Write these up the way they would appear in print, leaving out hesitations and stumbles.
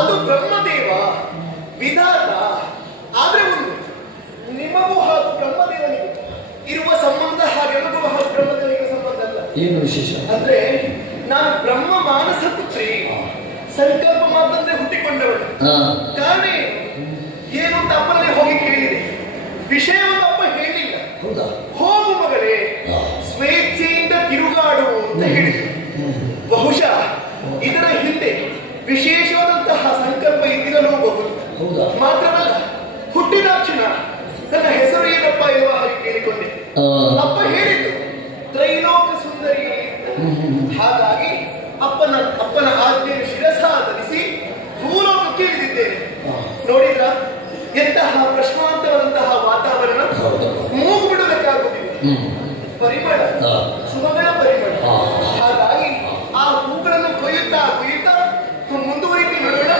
ಅದು ಬ್ರಹ್ಮದೇವ ವಿಧಾತ. ಆದ್ರೆ ಒಂದು ನಿಮಗೂ ಹಾಗೂ ಬ್ರಹ್ಮದೇವನಿಗೆ ಇರುವ ಸಂಬಂಧ ಹಾಗೆಲ್ಲಗೂ ಹಾಗೂ ಬ್ರಹ್ಮದೇವನಿಗೆ ಸಂಬಂಧ ಅಲ್ಲ. ಏನು ವಿಶೇಷ ಅಂದ್ರೆ ನಾನು ಬ್ರಹ್ಮ ಮಾನಸ ಪುತ್ರಿ, ಸಂಕಲ್ಪ ಮಾತಂದ್ರೆ ಹುಟ್ಟಿಕೊಂಡವಳು. ಕಾರಣ ಏನು ಅಂತ ಅಪ್ಪನಲ್ಲಿ ಹೋಗಿ ಕೇಳಿದೆ. ವಿಷಯವನ್ನು ಅಪ್ಪ ಹೇಳಿಲ್ಲ. ಹೋಗು ಮಗಳೇ, ಸ್ವೇಚ್ಛೆಯಿಂದ ತಿರುಗಾಡು ಅಂತ ಹೇಳಿದ್ರು. ಬಹುಶಃ ಇದರ ಹಿಂದೆ ವಿಶೇಷವಾದಂತಹ ಸಂಕಲ್ಪ ಇದ್ದಿರಲೂಬಹುದು. ಮಾತ್ರವಲ್ಲ, ಹುಟ್ಟಿದಾಕ್ಷಣ ನನ್ನ ಹೆಸರು ಏನಪ್ಪ ಎನ್ನುವ ಹಾಗೆ ಕೇಳಿಕೊಂಡೆ. ಅಪ್ಪ ಹೇಳಿದ್ದು ತ್ರೈಲೋಕ ಸುಂದರಿ. ಹಾಗಾಗಿ ಅಪ್ಪನ ಆಜ್ಞೆಯನ್ನು ಶಿರಸಾಧರಿಸಿ ಭೂಲೋಕಕ್ಕೆ ಇಳಿದಿದ್ದೇನೆ. ನೋಡಿದ್ರ ಎಂತಹ ಪ್ರಶ್ನಾಂತವಾದಂತಹ ವಾತಾವರಣ, ಮೂಗು ಬಿಡುವುದಕ್ಕಾಗುವುದಿಲ್ಲ. ಪರಿಮಳ, ಸುಮಗಳ ಪರಿಮಳ. ಹಾಗಾಗಿ ಆ ಹೂಗಳನ್ನು ಕೊಯ್ಯುತ್ತಾ ಮುಂದುವರಿತು. ನೋಡೋಣ.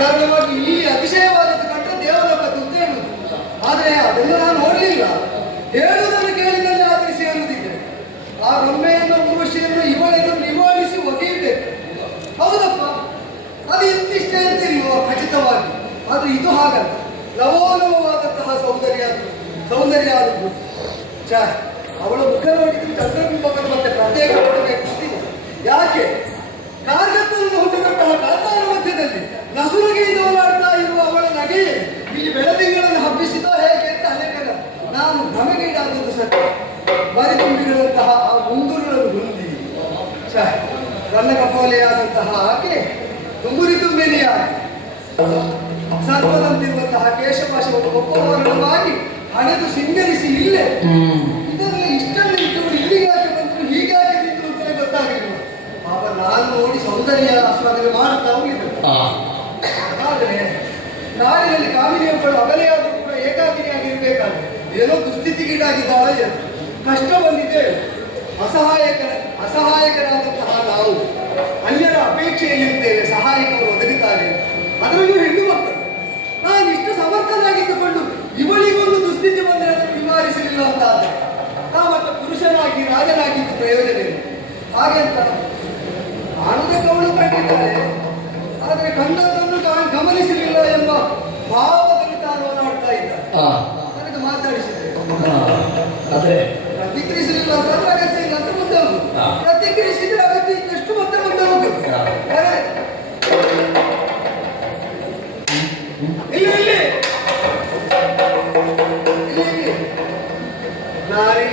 ಸಾಧಾರಣವಾಗಿ ಇಲ್ಲಿ ಅತಿಶಯವಾದದ್ದು ಕಂಡ್ರೆ ದೇವರ ಅಂತ ಹೇಳುದು. ಆದರೆ ಅದನ್ನು ನಾನು ನೋಡಲಿಲ್ಲ. ಹೇಳುವುದನ್ನು ಕೇಳಿದಲ್ಲಿ ಆಧರಿಸಿ ಹೇಳುವುದಿದ್ದೆ. ಆ ರೊಮ್ಮೆಯನ್ನು ಉರ್ವಶಿಯನ್ನು ಇವಳನ್ನು ನಿವಾರಿಸಿ ಒಗೆಯಬೇಕು. ಹೌದಪ್ಪ, ಅದು ಇಂತಿಷ್ಟೇ ಅಂತ ಇಲ್ವೋ ಖಚಿತವಾಗಿ. ಆದ್ರೆ ಇದು ಹಾಗಲ್ಲ, ಲವೋಲವವಾದಂತಹ ಸೌಂದರ್ಯ ಆದದ್ದು. ಅವಳ ಮುಖ ನೋಡಿದ್ರೆ ಚಂದ್ರಬಿಂಬವನ್ನು ಮತ್ತೆ ಪ್ರತ್ಯೇಕ ಮಾಡಬೇಕು. ಯಾಕೆ ಕಾರ್ಗತ್ತನ್ನು ಹುಟ್ಟುಕೊಂಡಂತಹ ಕಾತಾರ ಮಧ್ಯದಲ್ಲಿ ನಸುರಿಗೆ ಓಲಾಡ್ತಾ ಇರುವ ಅವಳ ನಗೆ ಇಲ್ಲಿ ಬೆಳದಿಂಗಳನ್ನು ಹಬ್ಬಿಸಿದೋ ಹೇಗೆ ಅಂತ ಅನೇಕರ ನಾನು ಭ್ರಮೆಗೀಡಾದದ್ದು ಸತ್ಯ. ಮರಿತುಂಬಿಗಳಂತಹ ಆ ಮುಂಗುರುಗಳನ್ನು ಹೊಂದಿ ನನ್ನ ಕಪೋಲೆಯಾದಂತಹ ಆಕೆ ತುಂಬುರಿ ತುಂಬಿನಿಯ ಸರ್ವದಂತಿರುವಂತಹ ಕೇಶಪಾಶವನ್ನು ಒಪ್ಪವರಣವಾಗಿ ಹಣೆದು ಸಿಂಗರಿಸಿ ಇಲ್ಲೇ ಇದರಲ್ಲಿ ಇಷ್ಟನ್ನು ಇಟ್ಟುಕೊಂಡು ಇಲ್ಲಿಗೆ ಯಾಕೆ ಬಂತು, ಹೀಗೆ ಯಾಕೆ ನಿಂತು ಅಂತಲೇ ಗೊತ್ತಾಗಿಲ್ಲ. ಪಾಪ ನಾನು ನೋಡಿ ಸೌಂದರ್ಯ ಆಸ್ವಾದನೆ ಮಾಡುತ್ತಾ ಹೋಗಿದ್ದರು. ಆದರೆ ನಾಡಿನಲ್ಲಿ ಕಾಮಿನಿಯೊಬ್ಬಳು ಅಬಲೆಯಾದರೂ ಕೂಡ ಏಕಾಕಿನಿಯಾಗಿರ್ಬೇಕಾದ್ರೆ ಏನೋ ದುಸ್ಥಿತಿಗೀಡಾಗಿದ್ದಾಳೆ. ಕಷ್ಟ ಬಂದಿದೆ. ಅಸಹಾಯಕರಾದಂತಹ ನಾವು ಅನ್ಯರ ಅಪೇಕ್ಷೆಯಲ್ಲಿರ್ತೇವೆ, ಸಹಾಯಕರು ಒದಗುತ್ತಾರೆ. ಅದರಲ್ಲೂ ಹೆಣ್ಣು ಮಕ್ಕಳು. ನಾನು ಇಷ್ಟು ಸಮರ್ಥನಾಗಿದ್ದುಕೊಂಡು ಇವಳಿಗೊಂದು ದುಸ್ಥಿತಿ ಬಂದರೆ ಅದನ್ನು ನಿವಾರಿಸಲಿಲ್ಲ ಅಂತ ಆದರೆ ಮತ್ತೆ ಪುರುಷನಾಗಿ ರಾಜನಾಗಿದ್ದು ಪ್ರಯೋಜನ ಹಾಗೆ ಅಂತ ಕಾಣುವುದಕ್ಕೆ ಅವಳು ಕಂಡಿದ್ದಾಳೆ. ಆದರೆ ಕಂಡದನ್ನು ಗಮನಿಸಲಿಲ್ಲ ಎಂಬ ಭಾವದಲ್ಲಿ ತಾನು ಓಡಾಡ್ತಾ ಇದ್ದಾಳೆ. ನನಗೆ ಮಾತಾಡಿಸಿದೆ. ಪ್ರತಿಕ್ರಿಯಿಸಲಿಲ್ಲ ಅಂತ ಅಗತ್ಯ ಇಲ್ಲ ಅಂತ ಮುಂದೆ ಹೋಗು. ಪ್ರತಿಕ್ರಿಯಿಸಿದ್ರೆ ಅಗತ್ಯ ಇದ್ದಷ್ಟು ಮತ್ತೆ ಮುಂದೆ ಹೋಗು. ಇಲ್ಲಿ ನಾರಿ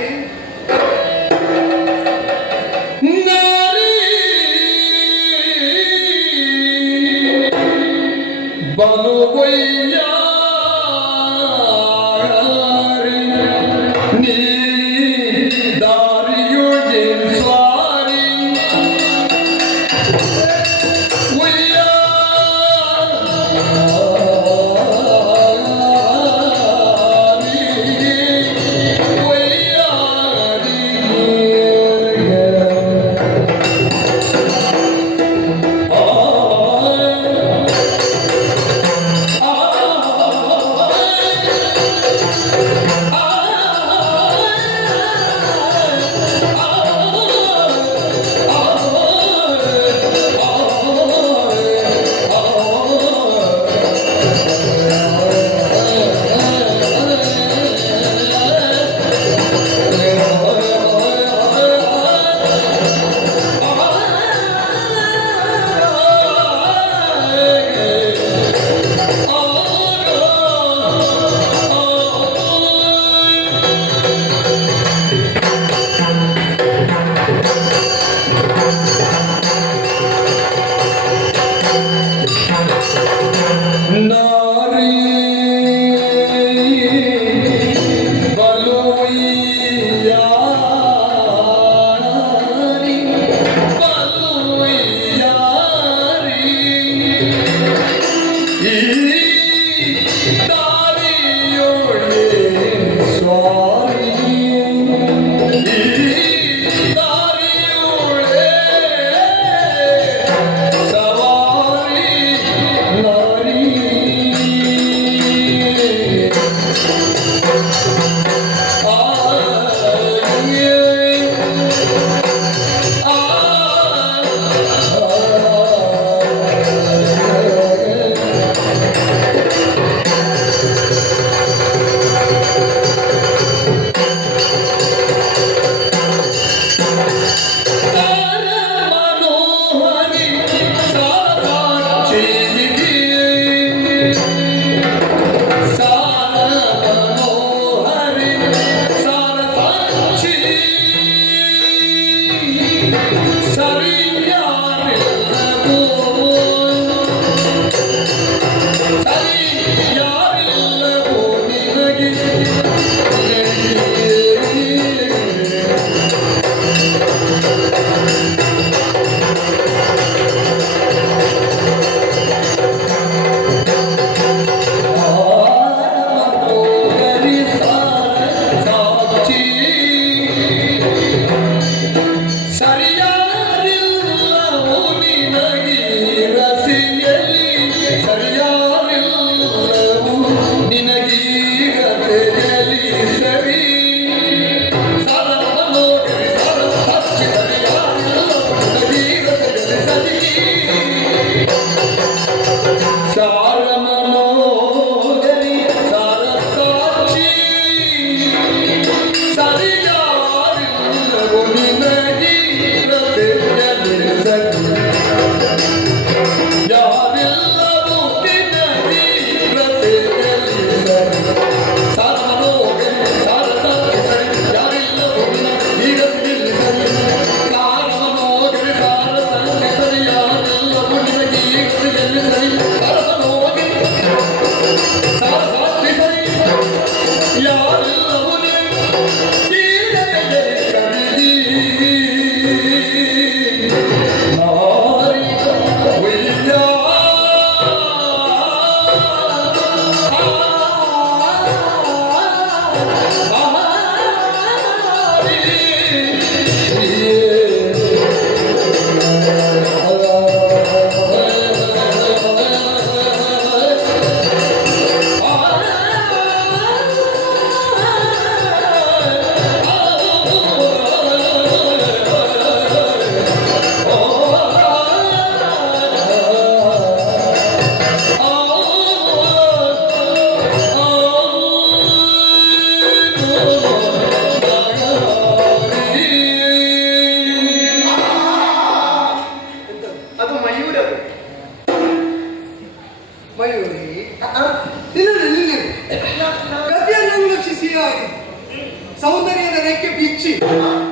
ಸೌಂದರ್ಯದ ರೆಕ್ಕೆ ಬಿಚ್ಚಿ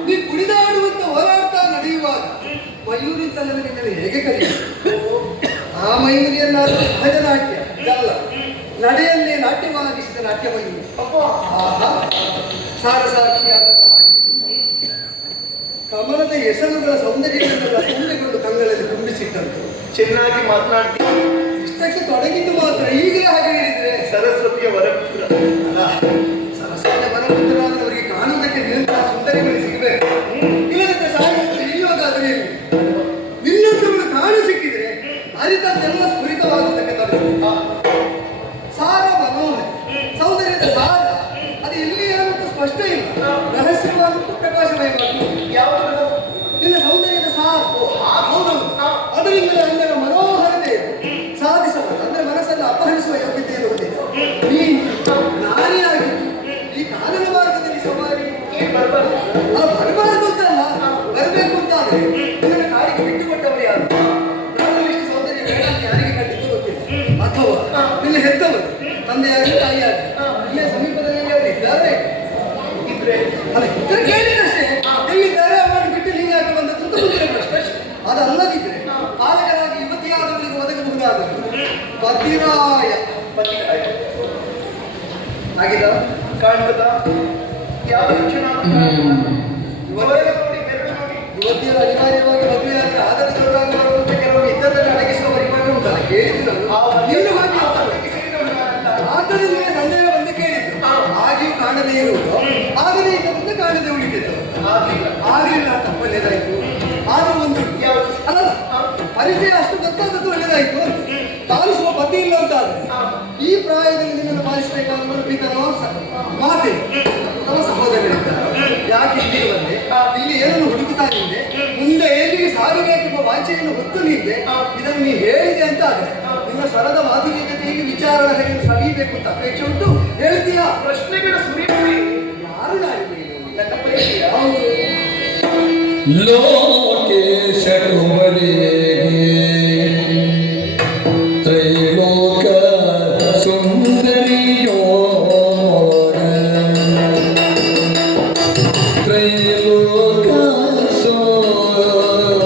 ನೀ ಕುಣಿದಾಡುವಂತ ಹೋರಾಡ್ತಾ ನಡೆಯುವಾಗ ಮಯೂರಿ ತಲ್ಲದ ನಿನ್ನನ್ನು ಹೇಗೆ ಕಲಿಯುವುದು? ಆ ಮಯೂರಿಯನ್ನಾದರೂ ಸಹಜ ನಾಟ್ಯ ಇದಲ್ಲ, ನಡೆಯನ್ನೇ ನಾಟ್ಯವಾಗಿಸಿದ ನಾಟ್ಯ ಮಯೂರಿ. ಆಹಾ, ಸಾರಸಾಕ್ಷಿಯಾದಂತಹ ಕಮಲದ ಹೆಸರುಗಳ ಸೌಂದರ್ಯಗಳನ್ನೆಲ್ಲ ತುಂಬಿಕೊಂಡು ಕಂಗಳಲ್ಲಿ ತುಂಬಿಸಿಟ್ಟಂತು. ಚೆನ್ನಾಗಿ ಮಾತನಾಡ್ತೀನಿ. ಇಷ್ಟಕ್ಕೆ ತೊಡಗಿದ್ದು ಮಾತ್ರ ಈಗಲೇ ಹಾಗೆ ಹೇಳಿದ್ರೆ ಸರಸ್ವತಿಯ ವರಪುತ್ರ ಅಲ್ಲ, ಸರಸ್ವತಿಯ ವರಪುತ್ರರಾದವರಿಗೆ ಕಾಣುವುದಕ್ಕೆ ನಿರಂತರ ಸುಂದರಿಗಳು ಸಿಗಬೇಕು. ಇಲ್ಲದಂತೆ ಸಾಯುವಂತೆ ಇಳಿಯೋದಾದರೆ ನಿನ್ನಂತಗಳು ಕಾಣು ಸಿಕ್ಕಿದ್ರೆ ಅರಿತದ್ದೆಲ್ಲ ಸ್ಫುರಿತವಾಗುವುದಕ್ಕೆ ತರಬೇಕು. ಸಾರ ಮನೋಹರ ಸೌಂದರ್ಯದ ಸಾರ ಅದು ಎಲ್ಲಿ ಆಗುತ್ತೋ ಸ್ಪಷ್ಟ ಇಲ್ಲ, ರಹಸ್ಯವಾಗುತ್ತೋ ಪ್ರಕಾಶಮಯವಾಗುತ್ತೋ. ಯಾವುದು ನಿನ್ನ ಸೌಂದರ್ಯದ ಸಾರ ಅದರಿಂದ ಅಂದರ ಮನೋಹರತೆ ಸಾಧಿಸಬಹುದು. ಅಂದ್ರೆ ಮನಸ್ಸನ್ನು ಅಪಹರಿಸುವ ಯೋಗ್ಯತೆಯನ್ನು ಹೊಂದಿದೆ. ನೀನು ನಾರಿಯಾಗಿ ಈ ಕಾನನ ಮಾರ್ಗದಲ್ಲಿ ಸವಾರಿ ಬರಬಾರದು ಅಂತಲ್ಲ, ಬರಬೇಕು ಅಂತಾದ್ರೆ ನಿನ್ನ ಕಾಡಿಗೆ ಬಿಟ್ಟುಕೊಟ್ಟವರು ಯಾರು? ಪ್ರಾಣವಿಷ್ಟು ಸೌಂದರ್ಯ ಬೇಡ ಅಂತ ಯಾರಿಗೆ ಕಂಡಿದ್ದು ಗೊತ್ತಿಲ್ಲ. ಅಥವಾ ನಿನ್ನ ಹೆತ್ತವರು ತಂದೆಯಾಗಿ ತಾಯಿಯಾಗಿ ಇಲ್ಲೇ ಸಮೀಪದಲ್ಲಿ ಅವರು ಇದ್ದಾರೆ ಇದ್ರೆ ಅಲ್ಲ, ಇದ್ರೆ ಕೇಳಿದಷ್ಟೇ ಎಲ್ಲಿದ್ದಾರೆ ಅವರನ್ನು ಬಿಟ್ಟು ನೀನು ಯಾಕೆ ಬಂದದ್ದು ಅಂತ ಗೊತ್ತಿರೋ ಪ್ರಶ್ನೆ. ಅದಲ್ಲದಿದ್ರೆ ಪಾಲಕರಾಗಿ ಯುವತಿಯಾದವರಿಗೆ ಒದಗಬಹುದಾದ ಪತಿರಾಯ ಆಗಿದ ಕಾಣ್ತದ ಯಾವ ಲಕ್ಷಣ ವಲಯ ನೋಡಿ ಬೆರಳು ನೋಡಿ ಯುವತಿಯರು ಅನಿವಾರ್ಯವಾಗಿ ಮದುವೆಯಾದರೆ ಆದರ ಜೋರಾಗಿ ಮಾಡುವಂತೆ ಕೆಲವು ಇದ್ದದನ್ನು ಅಡಗಿಸುವ ಪರಿಮಾಣ ಉಂಟಲ್ಲ, ಕೇಳಿದ್ರು ನೀನು ಹಾಗೆ ಆದ್ದರಿಂದ ಸಂದೇಹ ಬಂದು ಕೇಳಿದ್ರು. ಆಗಿಯೂ ಕಾಣದೇ ಇರುವುದು, ಆಗದೇ ಇದ್ದದಿಂದ ಕಾಣದೆ ಉಳಿದಿದ್ದು ಆಗಲಿಲ್ಲ, ತಪ್ಪಲ್ಲೇದಾಯ್ತು. ಆದ್ರೂ ಒಂದು ಅಲ್ಲ, ಪರಿಚಯ ಅಷ್ಟು ಗೊತ್ತಾದದ್ದು ಒಳ್ಳೆದಾಯ್ತು. ಪಾಲಿಸುವ ಪತಿ ಇಲ್ಲ ಅಂತ ಈ ಪ್ರಾಯದಲ್ಲಿ ನಿನ್ನನ್ನು ಪಾಲಿಸಬೇಕಾದ ಪಿತನೋ ಮಾತೆ ಅಥವಾ ಸಹೋದರರಿದ್ದಾರೆ. ಯಾಕೆ ಇಲ್ಲಿ ಬಂದೆ, ಇಲ್ಲಿ ಏನನ್ನು ಹುಡುಕುತ್ತಾ ನಿಂದೆ, ಮುಂದೆ ಎಲ್ಲಿಗೆ ಸಾಗಬೇಕೆಂಬ ವಾಂಛೆಯನ್ನು ಹೊತ್ತು ನಿಂದೆ, ಇದನ್ನು ನೀ ಹೇಳಿದೆ ಅಂತ ಆದ್ರೆ ನಿನ್ನ ಸ್ವರದ ಮಾಧುರ್ಯ ಜೊತೆಗೆ ವಿಚಾರದ ಹೇಗೆ ಸವಿಬೇಕು ಅಂತ ಅಪೇಕ್ಷೆ ಉಂಟು. ಹೇಳ್ತೀಯಾ? ಪ್ರಶ್ನೆಗಳ ಸುರಿಮಳೆ ಯಾರು ನಾನು ನನ್ನ ಪ್ರೇಮಿಯ ಹೌದು. ಲೋಕೇಶ ಕುಮರಿಗೆ ತ್ರೈಲೋಕ ಸುಂದರಿಯೋ ತ್ರೈಲೋಕ ಸುಂದರಿಯೋ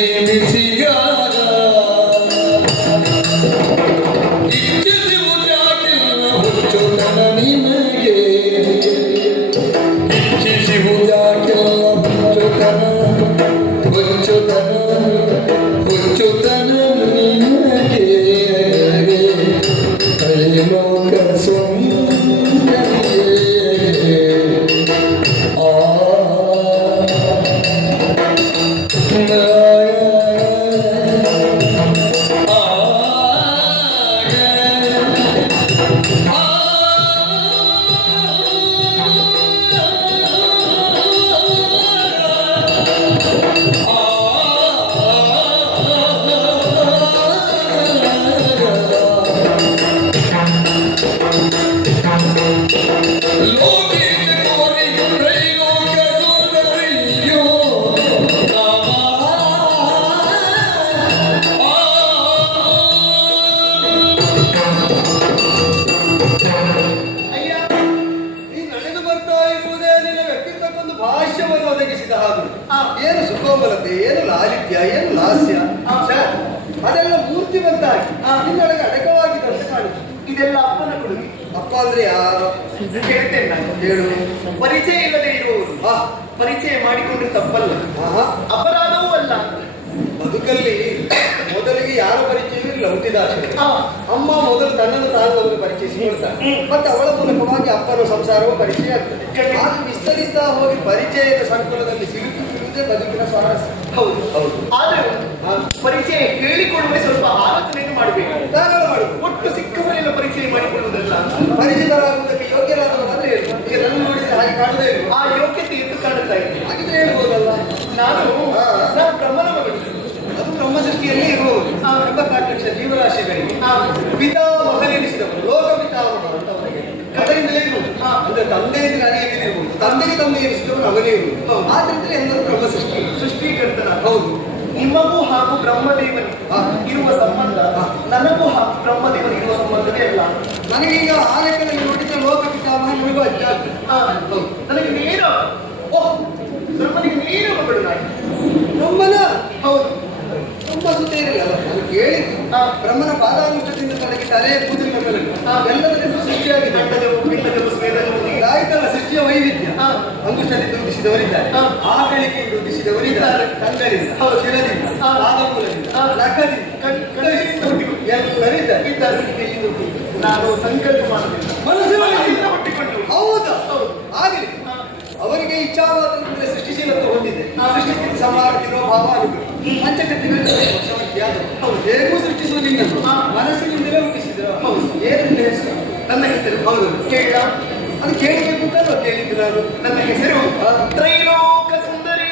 ನೇಮಿಸಿಯಾಗ ಇಚ್ಛಿಸುವುದಾಗಿಲ್ಲ ಹುಚ್ಚುತನ ನಿನಗೆ ಇಚ್ಛಿಸುವುದಾಗಿಲ್ಲ ಹುಚ್ಚುತನ ನಿನಗೆ ತ್ರೈಲೋಕ ಸುಂದರಿಯೇ ಅಯ್ಯ, ನೀ ನಡೆದು ಬರ್ತಾ ಇರುವುದೇ ನಿನ್ನ ವ್ಯಕ್ತಿತ್ವಕ್ಕೊಂದು ಭಾಷ್ಯವನ್ನು ಒದಗಿಸಿದ ಹಾಗೆ ಆ. ಏನು ಸುಕೋಮಲತೆ, ಏನು ಲಾಲಿತ್ಯ, ಏನು ಲಾಸ್ಯ, ಆ. ಛ, ಅದೆಲ್ಲ ಮೂರ್ತಿವಂತಾಗಿ ನಿನ್ನೊಳಗೆ ಅಡಕವಾಗಿದ್ದಂತೆ ಕಾಣುತ್ತೆ. ಇದೆಲ್ಲ ಅಪ್ಪನ ಕೊಡುಗೆ. ಅಪ್ಪ ಅಂದ್ರೆ ಯಾರು ಹೇಳ್ತೇನೆ ನಾನು. ಹೇಳು. ಪರಿಚಯ ಇಲ್ಲದೆ ಇರುವವರು ಆ, ಪರಿಚಯ ಮಾಡಿಕೊಂಡ್ರೆ ತಪ್ಪಲ್ಲ, ಆಹಾ. ಅಪರಾಧವೂ ಅಲ್ಲ. ಬದುಕಲ್ಲಿ ಮೊದಲಿಗೆ ಯಾರ ಪರಿಚಯವೂ ಇಲ್ಲ, ಹುಟ್ಟಿದಾಶೆ. ಆ, ಅಮ್ಮ ಮೊದಲು ತನ್ನನ್ನು ತಾನು ಮೊದಲು ಪರಿಚಯಿಸಿಕೊಳ್ತಾಳೆ, ಮತ್ತೆ ಅವಳ ಮೂಲಕವಾಗಿ ಅಪ್ಪನ ಸಂಸಾರವು ಪರಿಚಯ ಆಗ್ತದೆ. ಆಗ ವಿಸ್ತರಿಸ್ತಾ ಹೋಗಿ ಪರಿಚಯದ ಸಂಕುಲದಲ್ಲಿ ಸಿಲುಕಿರುವುದೇ ಬದುಕಿನ ಸ್ವಾರಸ್ಯ. ಹೌದು ಹೌದು. ಆದ್ರೆ ಆ. ಪರಿಚಯ ಹೇಳಿಕೊಳ್ಳುವಲ್ಲಿ ಸ್ವಲ್ಪ ಆಲೋಚನೆಯನ್ನು ಮಾಡಬೇಕು. ದಾಖಲೆ ಮಾಡುದು. ಒಟ್ಟು ಸಿಕ್ಕವರೆಲ್ಲ ಪರಿಚಯ ಮಾಡಿಕೊಳ್ಳುವುದಲ್ಲ. ಪರಿಚಿತರಾಗುವುದಕ್ಕೆ ಯೋಗ್ಯರಾದವರಾದ್ರೆ ಹೇಳು. ಈಗ ನನ್ನ ನೋಡಿದ್ರೆ ಹಾಗೆ ಕಾಣುದೇ ಇಲ್ಲ. ಆ ಯೋಗ್ಯತೆ ಎಂದು ಕಾಣುತ್ತಾ ಇದೆ. ಹಾಗಿದ್ರೆ ಹೇಳ್ಬೋದಲ್ಲ. ನಾನು ಆ. ನಾನು ಬ್ರಹ್ಮನ ಮಗಳು. ಅದು ಬ್ರಹ್ಮಸೃಷ್ಟಿಯಲ್ಲಿ ಇರುವವರು. ಆ. 84 ಲಕ್ಷ ಜೀವರಾಶಿಗಳಿಗೆ ಆ. ಪಿತಾಮಹನೆನಿಸಿದವರು, ಲೋಕ ಪಿತಾಮಹ ಅಂತವರಿಗೆ ಅದರಿಂದಲೇ ಇರುವುದು. ಆ. ಅಂದ್ರೆ ತಂದೆ ಅಂದ್ರೆ ನನಗೆ ಇರ್ಬೋದು, ತಂದೆಗೆ ತಂದೆ ಎನಿಸಿದವರು ಅವನೇ ಇರುವುದು. ಹೌದು. ಆದ್ರಿಂದಲೇ ಎಲ್ಲರೂ ಬ್ರಹ್ಮಸೃಷ್ಟಿ. ಸೃಷ್ಟಿಕರ್ತನ. ಹೌದು. ನಿಮಗೂ ಹಾಗೂ ಬ್ರಹ್ಮದೇವನಿಗೆ ಆ. ಇರುವ ಸಂಬಂಧ ಆ. ನನಗೂ ಹಾಗೂ ಬ್ರಹ್ಮದೇವನಿಗೆ ಇರುವ ಸಂಬಂಧವೇ ಅಲ್ಲ. ನನಗೀಗ ಆ ಲೆಕ್ಕದಲ್ಲಿ ನೋಡಿದ್ರೆ ಲೋಕ ಪಿತಾಮಹ ನಿಮಗೂ ಅಜ್ಜ ಆಗ್ತದೆ. ಆ, ನನಗೆ ನೇರ ಓಹ್ ಬ್ರಹ್ಮನಿಗೆ ನೇರ ಮಗಳು ನಾನು. ಬ್ರಹ್ಮನ ಹೌದು. ತುಂಬಾ ಸುತ್ತ ಇರಲಿಲ್ಲ. ನಾನು ಕೇಳಿದ್ದು ಆ. ಬ್ರಹ್ಮನ ಪಾದಾನುಷ್ಠದಿಂದ ತೊಡಗಿ ತಲೆ ಕೂದಲಿನ ಮೇಲೆ ಆ. ಎಲ್ಲದರಿಂದ ಸೃಷ್ಟಿಯಾಗಿದೆ. ಗಂಡದೆವು ಪಿಂಡದೆವು ಸ್ವೇದದೆವು ನೀರು. ಆಯ್ತಲ್ಲ, ಸೃಷ್ಟಿಯ ವೈವಿಧ್ಯ. ಆ. ಅಂಗುಷ್ಟದಿಂದ ರೂಪಿಸಿದವರಿದ್ದಾರೆ, ಆ. ಆಕಳಿಕೆಯಿಂದ ರೂಪಿಸಿದವರಿದ್ದಾರೆ, ತಂಗರಿಂದ, ಹೌದು. ಶಿರದಿಂದ, ಆ. ಪಾದಮೂಲದಿಂದ, ಆ. ನಖದಿಂದ, ಕಣ್ಣಿನಿಂದ ಹುಟ್ಟಿಕೊಂಡು ಎಲ್ಲರಿದ್ದಾರೆ. ಇದ್ದಾರೆ. ನಾನು ಸಂಕಲ್ಪ ಮಾಡಲಿಲ್ಲ, ಮನಸ್ಸಿನಿಂದ ಹುಟ್ಟಿಕೊಂಡು. ಹೌದಾ? ಹೌದು. ಆಗಲಿ. ಆ. ಅವರಿಗೆ ಇಚ್ಛಾವಾದಂದ್ರೆ ಸೃಷ್ಟಿಶೀಲತೆ ಹೊಂದಿದೆ. ಆ. ಸೃಷ್ಟಿಸ್ಥಿತಿ ಸಂಹಾರ ತಿರೋಭಾವ ಅನುಗ್ರಹ ಪಂಚಕೃತ್ಯಗಳಿಂದ ಹೌದು. ಹೇಗೂ ಸೃಷ್ಟಿಸುವ ನಿನ್ನನ್ನು ಆ. ಮನಸ್ಸಿನಿಂದಲೇ ಹುಟ್ಟಿಸಿದ್ರು. ಹೌದು. ಏನು ನಿನ್ನ ಹೆಸರು? ನನ್ನ ಹೆಸರು ಹೌದು. ಕೇಳ. ಅದು ಕೇಳಬೇಕು ಅಂತಲ್ವ ಕೇಳಿದ್ದು ನಾನು. ನನ್ನ ಹೆಸರು ಆ. ತ್ರೈಲೋಕ ಸುಂದರಿ.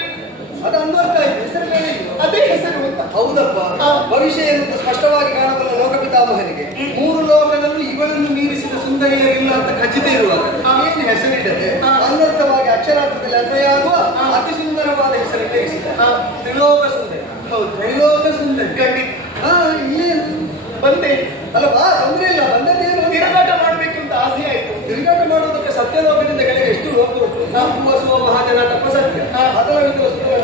ಅದು ಅನ್ವರ್ಥ ಆಯ್ತು. ಹೆಸರು ಬೇರೆ ಇಲ್ಲ. ಅದೇ ಹೆಸರು ಅಂತ. ಹೌದಪ್ಪ. ಆ. ಭವಿಷ್ಯ ಎನ್ನುವುದು ಸ್ಪಷ್ಟವಾಗಿ ಕಾಣಬಲ್ಲ ಲೋಕಪಿತಾಮಹನಿಗೆ 3 ಲೋಕದಲ್ಲೂ ಇವಳನ್ನು ಮೀರಿಸಿದ ಸುಂದರಿಯರಿಲ್ಲ ಅಂತ ಖಚಿತ ಇರುವಾಗ ಆ. ಏನು ಹೆಸರಿಡದೆ ಆ. ಅನ್ವರ್ಥವಾಗಿ ಅಕ್ಷರಾರ್ಥದಲ್ಲಿ ಅನ್ವಯಾಗುವ ಆ. ಅತಿ ಸುಂದರವಾದ ಹೆಸರನ್ನು ಇರಿಸಿದ. ಆ. ತ್ರಿಲೋಕ ಸುಂದರಿ. ಹೌದು. ತ್ರೈಲೋಕ ಸುಂದರಿ. ಖಂಡಿತ ಹಾ, ಇನ್ನೇನು ಬಂದೆ. ಅಲ್ಲವಾ? ತೊಂದರೆ ಇಲ್ಲ. ಬಂದದ್ದೇನು? ತಿರುಗಾಟ ಮಾಡ್ಬೇಕಂತ ಆಸೆ ಆಯ್ತು. ತಿರುಗಾಟ ಮಾಡುವುದಕ್ಕೆ ಸತ್ಯಲೋಕದಿಂದ ಕೆಳಗೆ ಎಷ್ಟು ಲೋಕ ಉಂಟು. ಸಂಪುವಸುವ ಮಹಾಜನ ತಪ್ಪ ಸತ್ಯ, ಆ. ಅದರವಿದ ವಸ್ತುಗಳ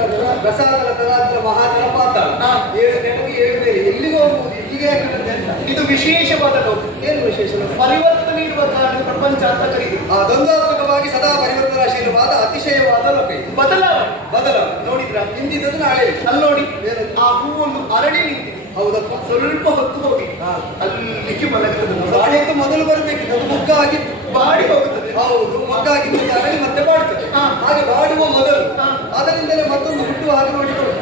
ರಸಾದಲ ತಲಾದಲ ಮಹಾಜನ ಪಾತಾಳ, ಆ. 7 ಕೆಳಗೆ 7 ಮೇಲೆ ಎಲ್ಲಿಗೆ ಹೋಗುವುದು? ಇಲ್ಲಿಗೆ ಯಾಕಂದ್ರೆ ಅಂತ. ಇದು ವಿಶೇಷವಾದ ಲೋಕ. ಏನು ವಿಶೇಷ? ಪರಿವರ್ತನೆ ಇರುವ ಕಾರಣ ಪ್ರಪಂಚ ಅಂತ ಕರೀದು. ಆ ದ್ವಂದ್ವಾತ್ಮಕವಾಗಿ ಸದಾ ಪರಿವರ್ತನಾಶೀಲವಾದ ಅತಿಶಯವಾದ ಲೋಕ ಇದು. ಬದಲಾವಣೆ ಬದಲ ನೋಡಿದ್ರ? ಹಿಂದಿದ್ದದ್ದು ನಾಳೆ ಇಲ್ಲ. ಅಲ್ಲಿ ನೋಡಿ, ಏನು? ಆ ಹೂವೊಂದು ಅರಳಿ ನಿಂತಿದೆ. ಹೌದಪ್ಪ. ಸ್ವಲ್ಪ ಹೊತ್ತು ಹೋಗಿ ಹಾ. ಅಲ್ಲಿಗೆ ಮಲಗ್ತದೆ. ಬಾಡಿಯಂತೂ ಮೊದಲು ಬರಬೇಕಿತ್ತು, ಅದು ಮೊಗ್ಗಾಗಿತ್ತು. ಬಾಡಿ ಹೋಗುತ್ತದೆ. ಹೌದು, ಮೊಗ್ಗಾಗಿದ್ದು ಅರಳಿ ಮತ್ತೆ ಬಾಡ್ತದೆ. ಹಾ. ಹಾಗೆ ಬಾಡುವ ಮೊದಲು ಹಾ. ಅದರಿಂದಲೇ ಮತ್ತೊಂದು ಹುಟ್ಟುವ ಹಾಗೆ ನೋಡಿಕೊಳ್ಳಿ.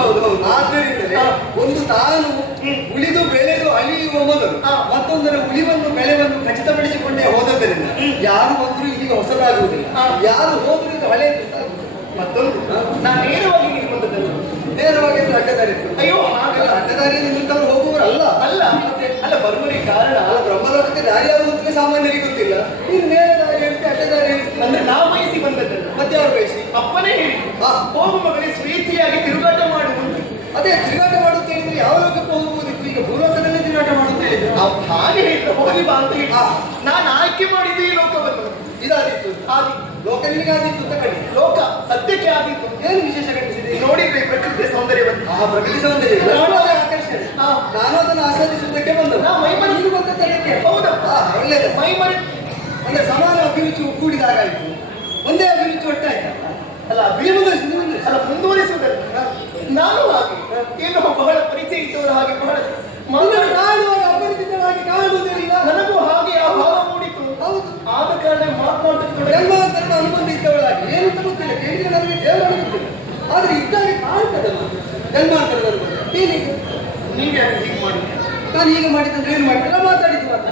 ಹೌದು. ಆದ್ದರಿಂದಲೇ ಹಾ. ಒಂದು ತಾನು ಉಳಿದು ಬೆಳೆದು ಅಳಿಯುವ ಮೊದಲು ಹಾ. ಮತ್ತೊಂದರ ಉಳಿವನ್ನು ಬೆಳೆವನ್ನು ಖಚಿತಪಡಿಸಿಕೊಂಡೇ ಹೋದದ್ದರಿಂದ ಯಾರು ಬಂದರೂ ಇಲ್ಲಿಗೆ ಹೊಸದಾಗುವುದಿಲ್ಲ, ಹಾ. ಯಾರು ಹೋದರೂ ಇದು ಹಳೆ ಮತ್ತೊಂದು, ನಾನು ನೇರವಾಗಿ ನೀವು ಬಂದದ್ದಲ್ಲ. ನೇರವಾಗಿ ಅಡ್ಡದಾರಿ ಇತ್ತು. ಅಯ್ಯೋ ಹಾಗಲ್ಲ. ಅಡ್ಡದಾರಿಯಿಂದ ನಿಂತವರು ಹೋಗುವವರಲ್ಲ. ಅಲ್ಲ ಅಲ್ಲ, ಬರುವರಿ ಕಾರಣ ಬ್ರಹ್ಮಲೋಕಕ್ಕೆ ದಾರಿ ಯಾವುದು ಸಾಮಾನ್ಯರಿಗೆ ಗೊತ್ತಿಲ್ಲ. ನೀನು ನೇರ ದಾರಿ ಹೇಳ್ತಿ, ಅಡ್ಡದಾರಿ ಹೇಳ್ತಿ. ಅಂದ್ರೆ ನಾ ಬಯಸಿ ಬಂದದ್ದಲ್ಲ. ಮತ್ತೆ ಯಾರು ಬಯಸಿ? ಅಪ್ಪನೇ ಹೇಳಿ, ಹಾ. ಹೋಗು ಮಗನೇ, ಸ್ವೇತಿಯಾಗಿ ತಿರುಗಾಟ ಮಾಡುವುದು. ಅದೇ ತಿರುಗಾಟ ಮಾಡುತ್ತ ಹೇಳಿದ್ರೆ ಯಾವ ಲೋಕಕ್ಕೆ ಹೋಗುವುದಿತ್ತು? ಈಗ ಭೂಲೋಕದಲ್ಲೇ ತಿರುಗಾಟ ಮಾಡುತ್ತ ಹೇಳಿದ್ರೆ ಹಾಗೆ ಹೇಳಿದ್ರೆ ಹೋಗಿ ಬಾ ಅಂತ ಹೇಳಿ. ಹಾ. ನಾನು ಆಯ್ಕೆ ಮಾಡಿದ್ದೆ ಈ ಲೋಕವನ್ನು. ಇದಾದಿತ್ತು. ಆದಿ ಲೋಕ ನಿನಗೆ ಆದಿತ್ತು ಅಂತ ಕಡಿ. ಲೋಕ ಸದ್ಯಕ್ಕೆ ಆದಿತ್ತು. ಏನು ವಿಶೇಷ ಘಟಿಸಿದೆ? ನೋಡಿದ್ರೆ ಈ ಪ್ರಕೃತಿಯ ಸೌಂದರ್ಯವನ್ನು ಆ ಪ್ರಕೃತಿ ಸೌಂದರ್ಯ ನಾನು ಅದರ ಆಕರ್ಷಣೆ ಹಾ. ನಾನು ಅದನ್ನು ಆಸ್ವಾದಿಸುವುದಕ್ಕೆ ಬಂದ ನಾ ಮೈಮರಿ ನೀನು ಬಂದದ್ದಕ್ಕೆ ಹೌದಪ್ಪ ಒಳ್ಳೆಯದು ಮೈಮರಿ ಅಂದ್ರೆ ಸಮಾನ ಅಭಿರುಚಿ ಕೂಡಿದಾಗಾಯ್ತು ಒಂದೇ ಅಭಿರುಚಿ ಒಟ್ಟಾಯ್ತಲ್ಲ ಅಲ್ಲ ನೀವು ಮುಂದುವರಿಸಿ ಅಲ್ಲ ಮುಂದುವರಿಸುವುದಲ್ಲ ನಾನು ಹಾಗೆ ಏನು ಬಹಳ ಪರಿಚಯ ಇದ್ದವರ ಹಾಗೆ ಬಹಳ ಮಂಗನ ಕಾಣುವಾಗ ಅಪರಿಚಿತವಾಗಿ ಕಾಣುವುದಿಲ್ಲ ನನಗೂ ಹಾಗೆ ಆ ಭಾವ ಮೂಡಿತು ಹೌದು ಆದ ಕಾರಣ ಮಾತನಾಡುತ್ತಿದ್ದ ಜನ್ಮಾಂತರ ಅನುಬಂಧ ಇದ್ದವಳಾಗಿ ಏನಂತ ಗೊತ್ತಿಲ್ಲ ಕೇಳಿದ್ರೆ ನನಗೆ ದೇವರು ಗೊತ್ತಿಲ್ಲ ಆದ್ರೆ ಇದ್ದಾಗ ಕಾಣ್ತದಲ್ಲ ಜನ್ಮಾಂತರದ ಅನುಬಂಧ ಏನಿದೆ ನೀವೇ ಯಾಕೆ ಹೀಗೆ ಮಾಡಿದ್ರಿ ನಾನು ಹೀಗೆ ಮಾಡಿದ್ರೆ ಏನು ಮಾಡ್ತೀರ ಮಾತಾಡಿದ್ದು ಮಾತ್ರ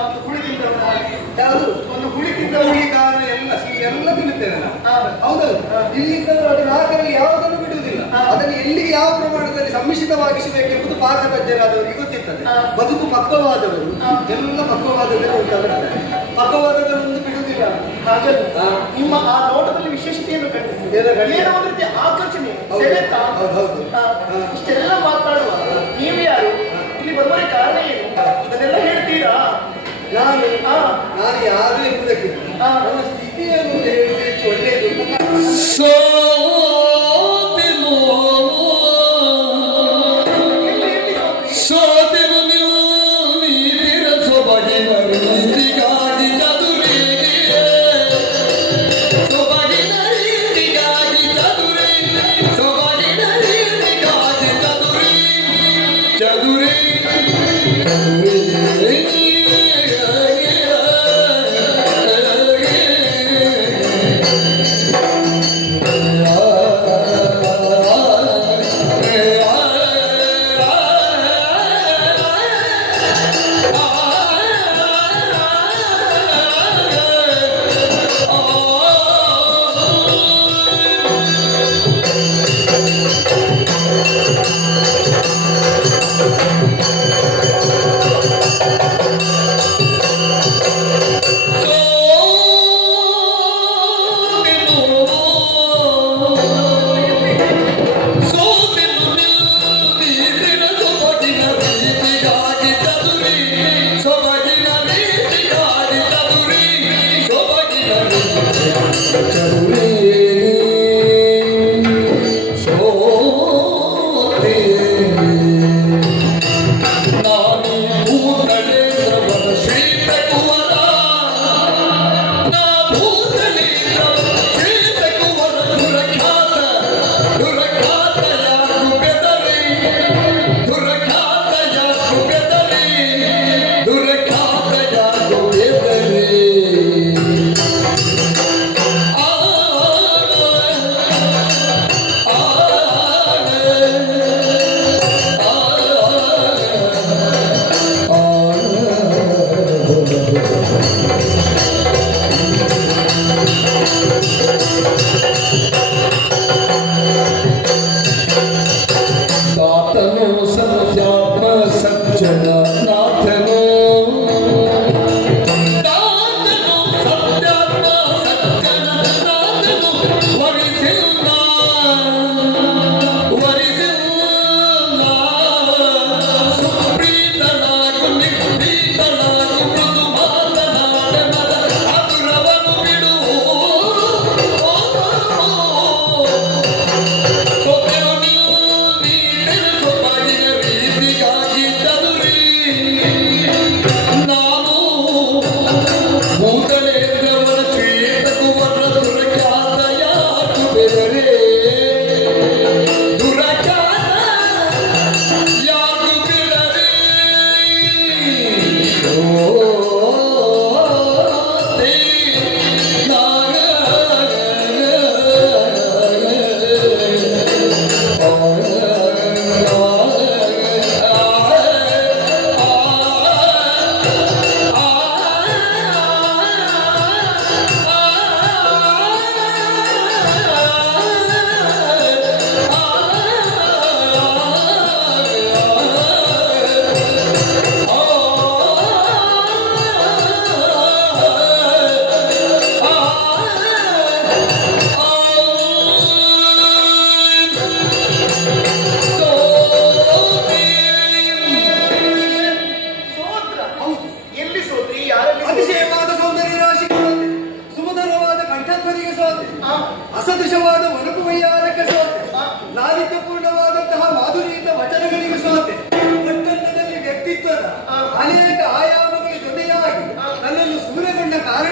ಒಂದು ಹುಳಿ ತಿಂದವರ ಹಾಗೆ ಯಾವುದು ಒಂದು ಹುಳಿ ತಿಂದವರ ಈ ಕಾರಣ ಎಲ್ಲ ಸಿಹಿ ಎಲ್ಲ ತಿನ್ನುತ್ತೇವೆ ನಾವು ಹಾ. ಹೌದೌದು ಇಲ್ಲಿ ಇದ್ದವರು ಅದು ನಾಲ್ಕರಲ್ಲಿ ಯಾವುದನ್ನು ಬಿಡುವುದಿಲ್ಲ ಹಾ. ಅದನ್ನು ಎಲ್ಲಿಗೆ ಯಾವ ಪ್ರಮಾಣದಲ್ಲಿ ಸಮ್ಮಿಶ್ರಿತವಾಗಿಸಬೇಕೆಂಬುದು ಪಾಕತಜ್ಞರಾದವರಿಗೆ ಗೊತ್ತಿರ್ತದೆ ಹಾ. ಬದುಕು ಪಕ್ವವಾದವರು ಹಾ. ಎಲ್ಲ ಪಕ್ವವಾದದಲ್ಲಿ ಉಂಟಾಗುತ್ತದೆ ಪಕ್ವವಾದದಲ್ಲೊಂದು ಬಿಡುವುದಿಲ್ಲ ಹಾಗಲ್ಲ ಹಾ. ನಿಮ್ಮ ಆ ನೋಟದಲ್ಲಿ ವಿಶೇಷತೆಯನ್ನು ಕಂಡಿದ್ದೀರಿ ಏನೋ ಕಂಡಿದ್ದೀರಿ? ಏನೋ ಒಂದು ರೀತಿಯ ಆಕರ್ಷಣೆ ಹೌದು. ಸೆಳೆತ ಹೌದು. ಹಾ. ಹಾ. ಇಷ್ಟೆಲ್ಲ ಮಾತನಾಡುವ ನೀವು ಯಾರು ಇಲ್ಲಿ ಬರುವರೆ ಕಾರಣ ಏನು ಇದನ್ನೆಲ್ಲ ಹೇಳ್ತೀರಾ ನಾನು ಹಾ. ನಾನು ಯಾರು ಎಂಬುದಕ್ಕಿಂತ ಹಾ. ನನ್ನ ಸ್ಥಿತಿಯನ್ನು ಹೇಳುವುದು ಹೆಚ್ಚು ಒಳ್ಳೆಯದು ಅಂತ ಸೋತೆನು ಸೋತೆನು ನೀರಿರ ಸೊಬಗಿನ ರೀತಿಗಾಗಿ ಚದುರಿಗೆ ಸೊಬಗಿನ ರೀತಿಗಾಗಿ ಚದುರೆ ಸೊಬಗಿನ ರೀತಿಗಾಗಿ ಚದುರೆ ಚದುರೆ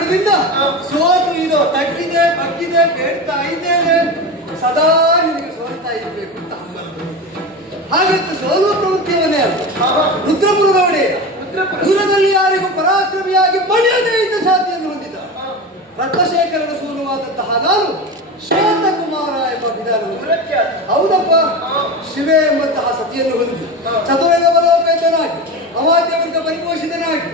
ಆದ್ರಿಂದ ಸೋತು ಇದು ತಟ್ಟಿದೆ ಬಗ್ಗಿದೆ ಬೇಡ್ತಾ ಇದ್ದೇನೆ, ಸದಾ ನಿನಗೆ ಸೋಲ್ತಾ ಇರಬೇಕು ಅಂತ ಹಂಬಲ. ಹಾಗಂತ ಸೋಲುವ ಪ್ರವೃತ್ತಿಯವನ್ನೇ ಅಲ್ಲ. ರುದ್ರಪುರದ ಒಡೆಯ ದೂರದಲ್ಲಿ ಯಾರಿಗೂ ಪರಾಕ್ರಮಿಯಾಗಿ ಮಣಿಯದೇ ಇದ್ದ ಜಾತಿಯನ್ನು ಹೊಂದಿದ ರತ್ನಶೇಖರನ ಸೂನುವಾದಂತಹ ನಾನು ಶ್ವೇತಕುಮಾರ ಎಂಬ ವಿಧಾನವನ್ನು, ಹೌದಪ್ಪ, ಶಿವೆ ಎಂಬಂತಹ ಸತಿಯನ್ನು ಹೊಂದಿ ಚತುರಂಗ ಬಲೋಪೇತನಾಗಿ ಅವಾದ್ಯವರ್ಗ ಪರಿಪೋಷಿತನಾಗಿ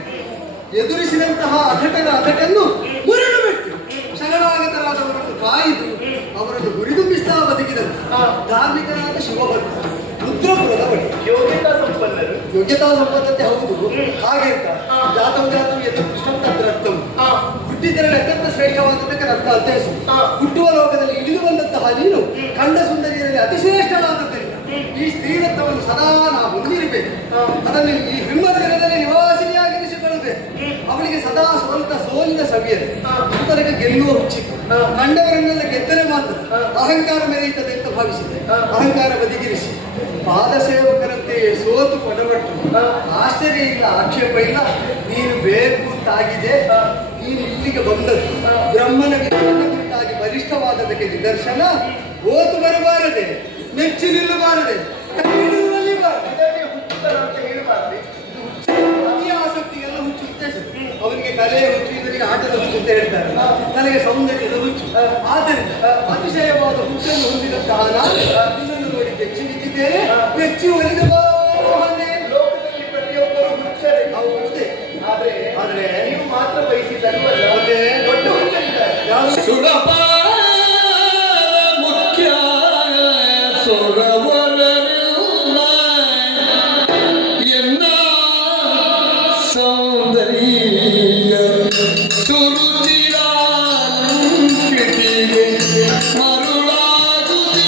ಎದುರಿಸಿದಂತಹ ಅಘಟನ್ನು ಮುರಿದು ಬಿಟ್ಟು ಶರಣಾಗತರಾದವರನ್ನು ಕಾಯ್ದು ಅವರನ್ನು ಹುರಿದುಂಬಿಸ್ತಾ ಬದುಕಿದಂತ ಧಾರ್ಮಿಕನಾದ ಶಿವಭಕ್ತ ರುದ್ರಪುರದ ಬಳಿ ಯೋಗ್ಯತಾ ಸಂಪನ್ನತೆ ಹೌದು. ಹಾಗೆ ಅಂತ ಜಾತವು ಎಂದು ಕೃಷ್ಣ ರಕ್ತವು ಹುಟ್ಟಿದರೆ ಅತ್ಯಂತ ಶ್ರೇಷ್ಠವಾದದ್ದಕ್ಕೆ ರಕ್ತ ಅಂತ ಹೆಸರು. ಹುಟ್ಟುವ ಲೋಕದಲ್ಲಿ ಇಳಿದು ಬಂದಂತಹ ನೀನು ಕಂಡ ಸುಂದರಿಯರಲ್ಲಿ ಅತಿಶ್ರೇಷ್ಠವಾದದ್ದರಿಂದ ಈ ಸ್ತ್ರೀರತ್ನವನ್ನು ಸದಾ ನಾವು ಹೊಂದಿರಬೇಕು. ಅದನ್ನು ಈ ಹಿಮ್ಮದಿನದಲ್ಲಿ ನಿವಾಸಿನಿಯಾಗಿರಿಸಿಕೊಳ್ಳಬೇಕು. ಅವಳಿಗೆ ಸದಾ ಸೋಲಿನ ಸವಿಯರು ತನಕ ಗೆಲ್ಲುವ ಹುಚ್ಚಿತ್ತು. ಕಂಡವರನ್ನೆಲ್ಲ ಗೆದ್ದರೆ ಮಾತ್ರ ಅಹಂಕಾರ ಮೆರೆಯುತ್ತದೆ ಅಂತ ಭಾವಿಸಿದೆ. ಅಹಂಕಾರ ಬದಿಗಿರಿಸಿ ಪಾದ ಸೇವಕರಂತೆ ಸೋತು ಕೊಡಬಟ್ಟು ಆಶ್ಚರ್ಯ ಇಲ್ಲ, ಆಕ್ಷೇಪ ಇಲ್ಲ. ನೀನು ಬೇಕು ಅಂತಾಗಿದೆ. ನೀನು ಇಲ್ಲಿಗೆ ಬಂದದ್ದು ಬ್ರಹ್ಮನ ಕುರಿತಾಗಿ ಬಲಿಷ್ಠವಾದದಕ್ಕೆ ನಿದರ್ಶನ. ಓತು ಬರಬಾರದೆ, ಮೆಚ್ಚಿ ನಿಲ್ಲಬಾರದೆ, ಅತಿ ಆಸಕ್ತಿಗೆಲ್ಲ ಹುಚ್ಚು ಉದ್ದೇಶ. ಅವನಿಗೆ ಕಲೆ ಹುಚ್ಚು, ಇವರಿಗೆ ಆಟದ ಹುಚ್ಚು ಅಂತ ಹೇಳ್ತಾರೆ. ನನಗೆ ಸೌಂದರ್ಯದ ಹುಚ್ಚು. ಆದ್ದರಿಂದ ಅತಿಶಯವಾದ ಹುಚ್ಚನ್ನು ಹೊಂದಿದಂತಹ ನಾನು ಇದನ್ನು ನೋಡಿ ಬೆಚ್ಚಿ ನಿಂತಿದ್ದೇನೆ. ಬೆಚ್ಚಿ ಒಲಿದ ಲೋಕದಲ್ಲಿ ಪ್ರತಿಯೊಬ್ಬರು ಹುಚ್ಚರೇ. ಹೌದೇ, ಆದ್ರೆ ನೀವು ಮಾತ್ರ ಬಯಸಿದ್ದಲ್ವಲ್ಲ, ದೊಡ್ಡ ಹುಚ್ಚರಿದ್ದಾರೆ. ಸುರಪ ಮುಖ್ಯ ಸೊರವರಲ್ಲ ಎನ್ನ ಸೌಂದರ್ಯ ಸುರುಚಿರ ಕೃತಿಗೆ ಮರುಳಾಗುತ್ತಿಗೆರೋ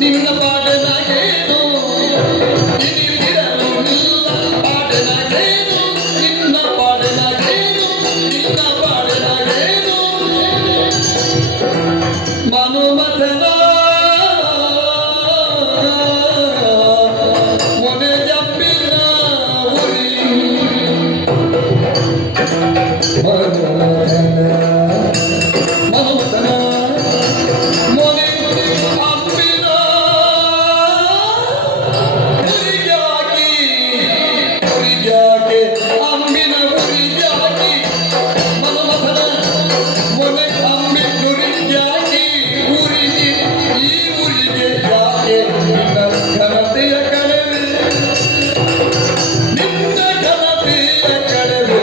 ನಿನ್ನ ಪಾಡನಾಗೇನು ಇದಿರಲು ನಿನ್ನ ಪಾಡನಾಗೇನು ನಿನ್ನ ಪಾಡನಾಗೇನು ನಿನ್ನ ಪಾಡನಾಗೇನು ಮನುಮತನ ಮೊನೆ ಜಂಬಿನ ಉರಿ ಮನುಮತನ ಮೊನೆ ಅಂಬಿನ ಉರಿಯಾಗಿ ಉರಿಯಾಗಿ ಅಂಬಿನ ಉರಿಯಾಗಿ ಮನುಮತನ ಮೊನೆ ಅಂಬಿ ಉರಿಯಾಗಿ ಊರಿಗೆ ಈ ಊರಿಗೆ ಯಾಕೆ ನಿನ್ನ ಘನತೆಯ ಕಳೆವೆ ನಿನ್ನ ಘನತೆಯ ಕಳೆವೆ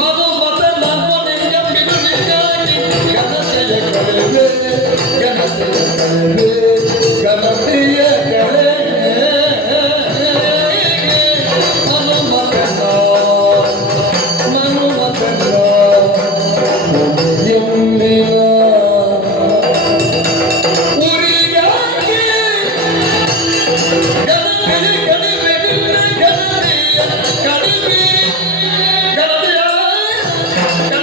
ಮನುಮತನ ಮೊನೆ ಅಂಬಿನ ಉರಿಯಾಗಿ ಘನತೆಯ ಕಳೆವೆ ಘನತೆಯ ಕಳೆವೆ ಘನತೆಯ ಕಳೆವೆ ಮನುಮತನ ಮನುಮತನ ಎಂಬಿನ ಉರಿಯಾಗಿ ಗಣಪತಿ ಕಡಿಮೆ ಗಣಪತಿಯ ಕಡಿಮೆ ಗಣಪತಿಯ ಕಡಿಮೆ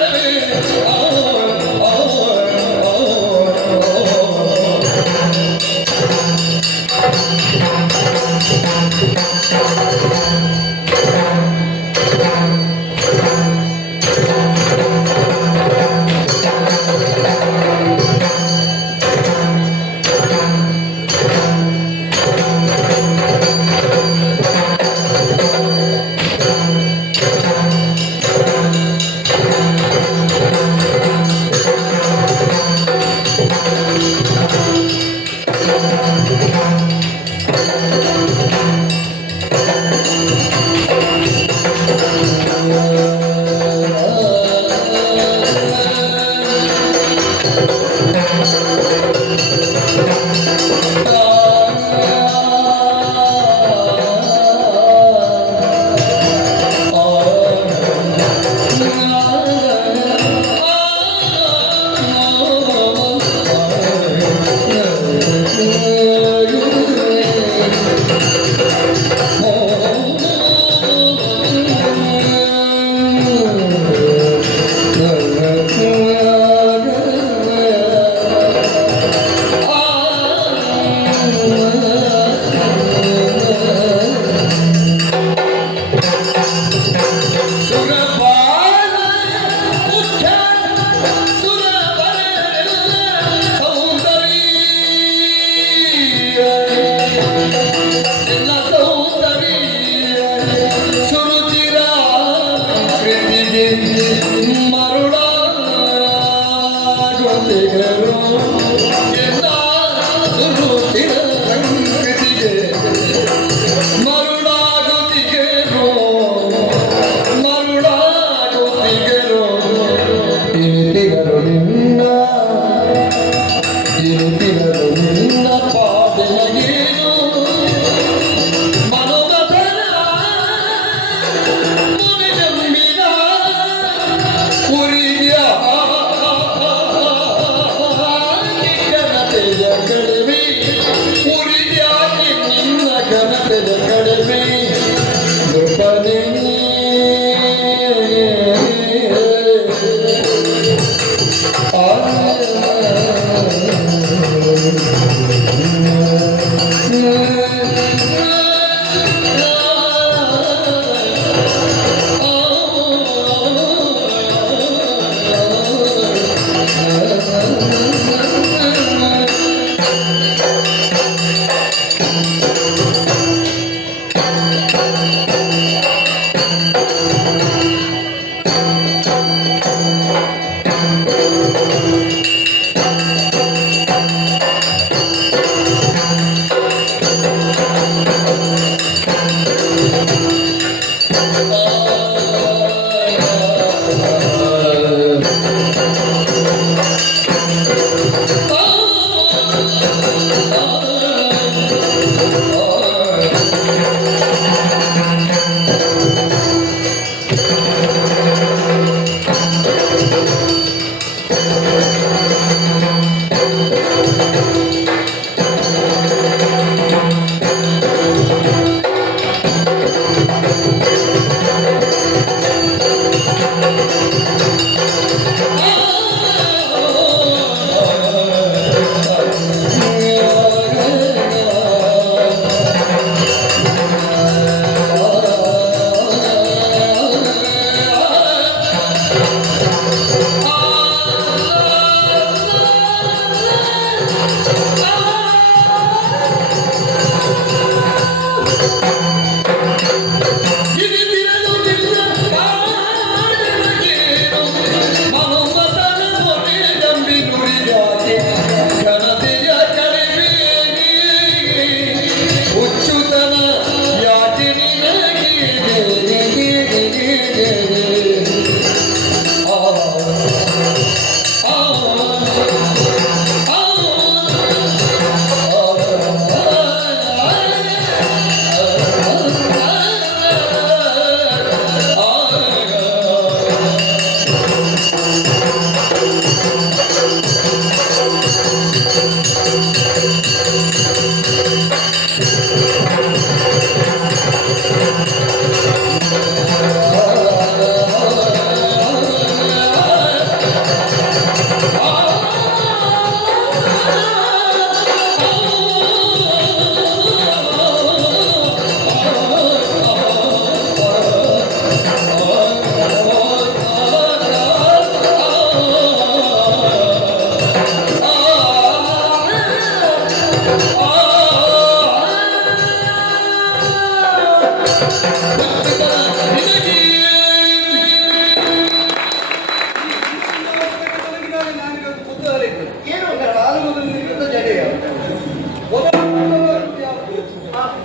ಏನು ಕಾಲು ಮೊದಲಿನಿಂದ ಜಡೆಯ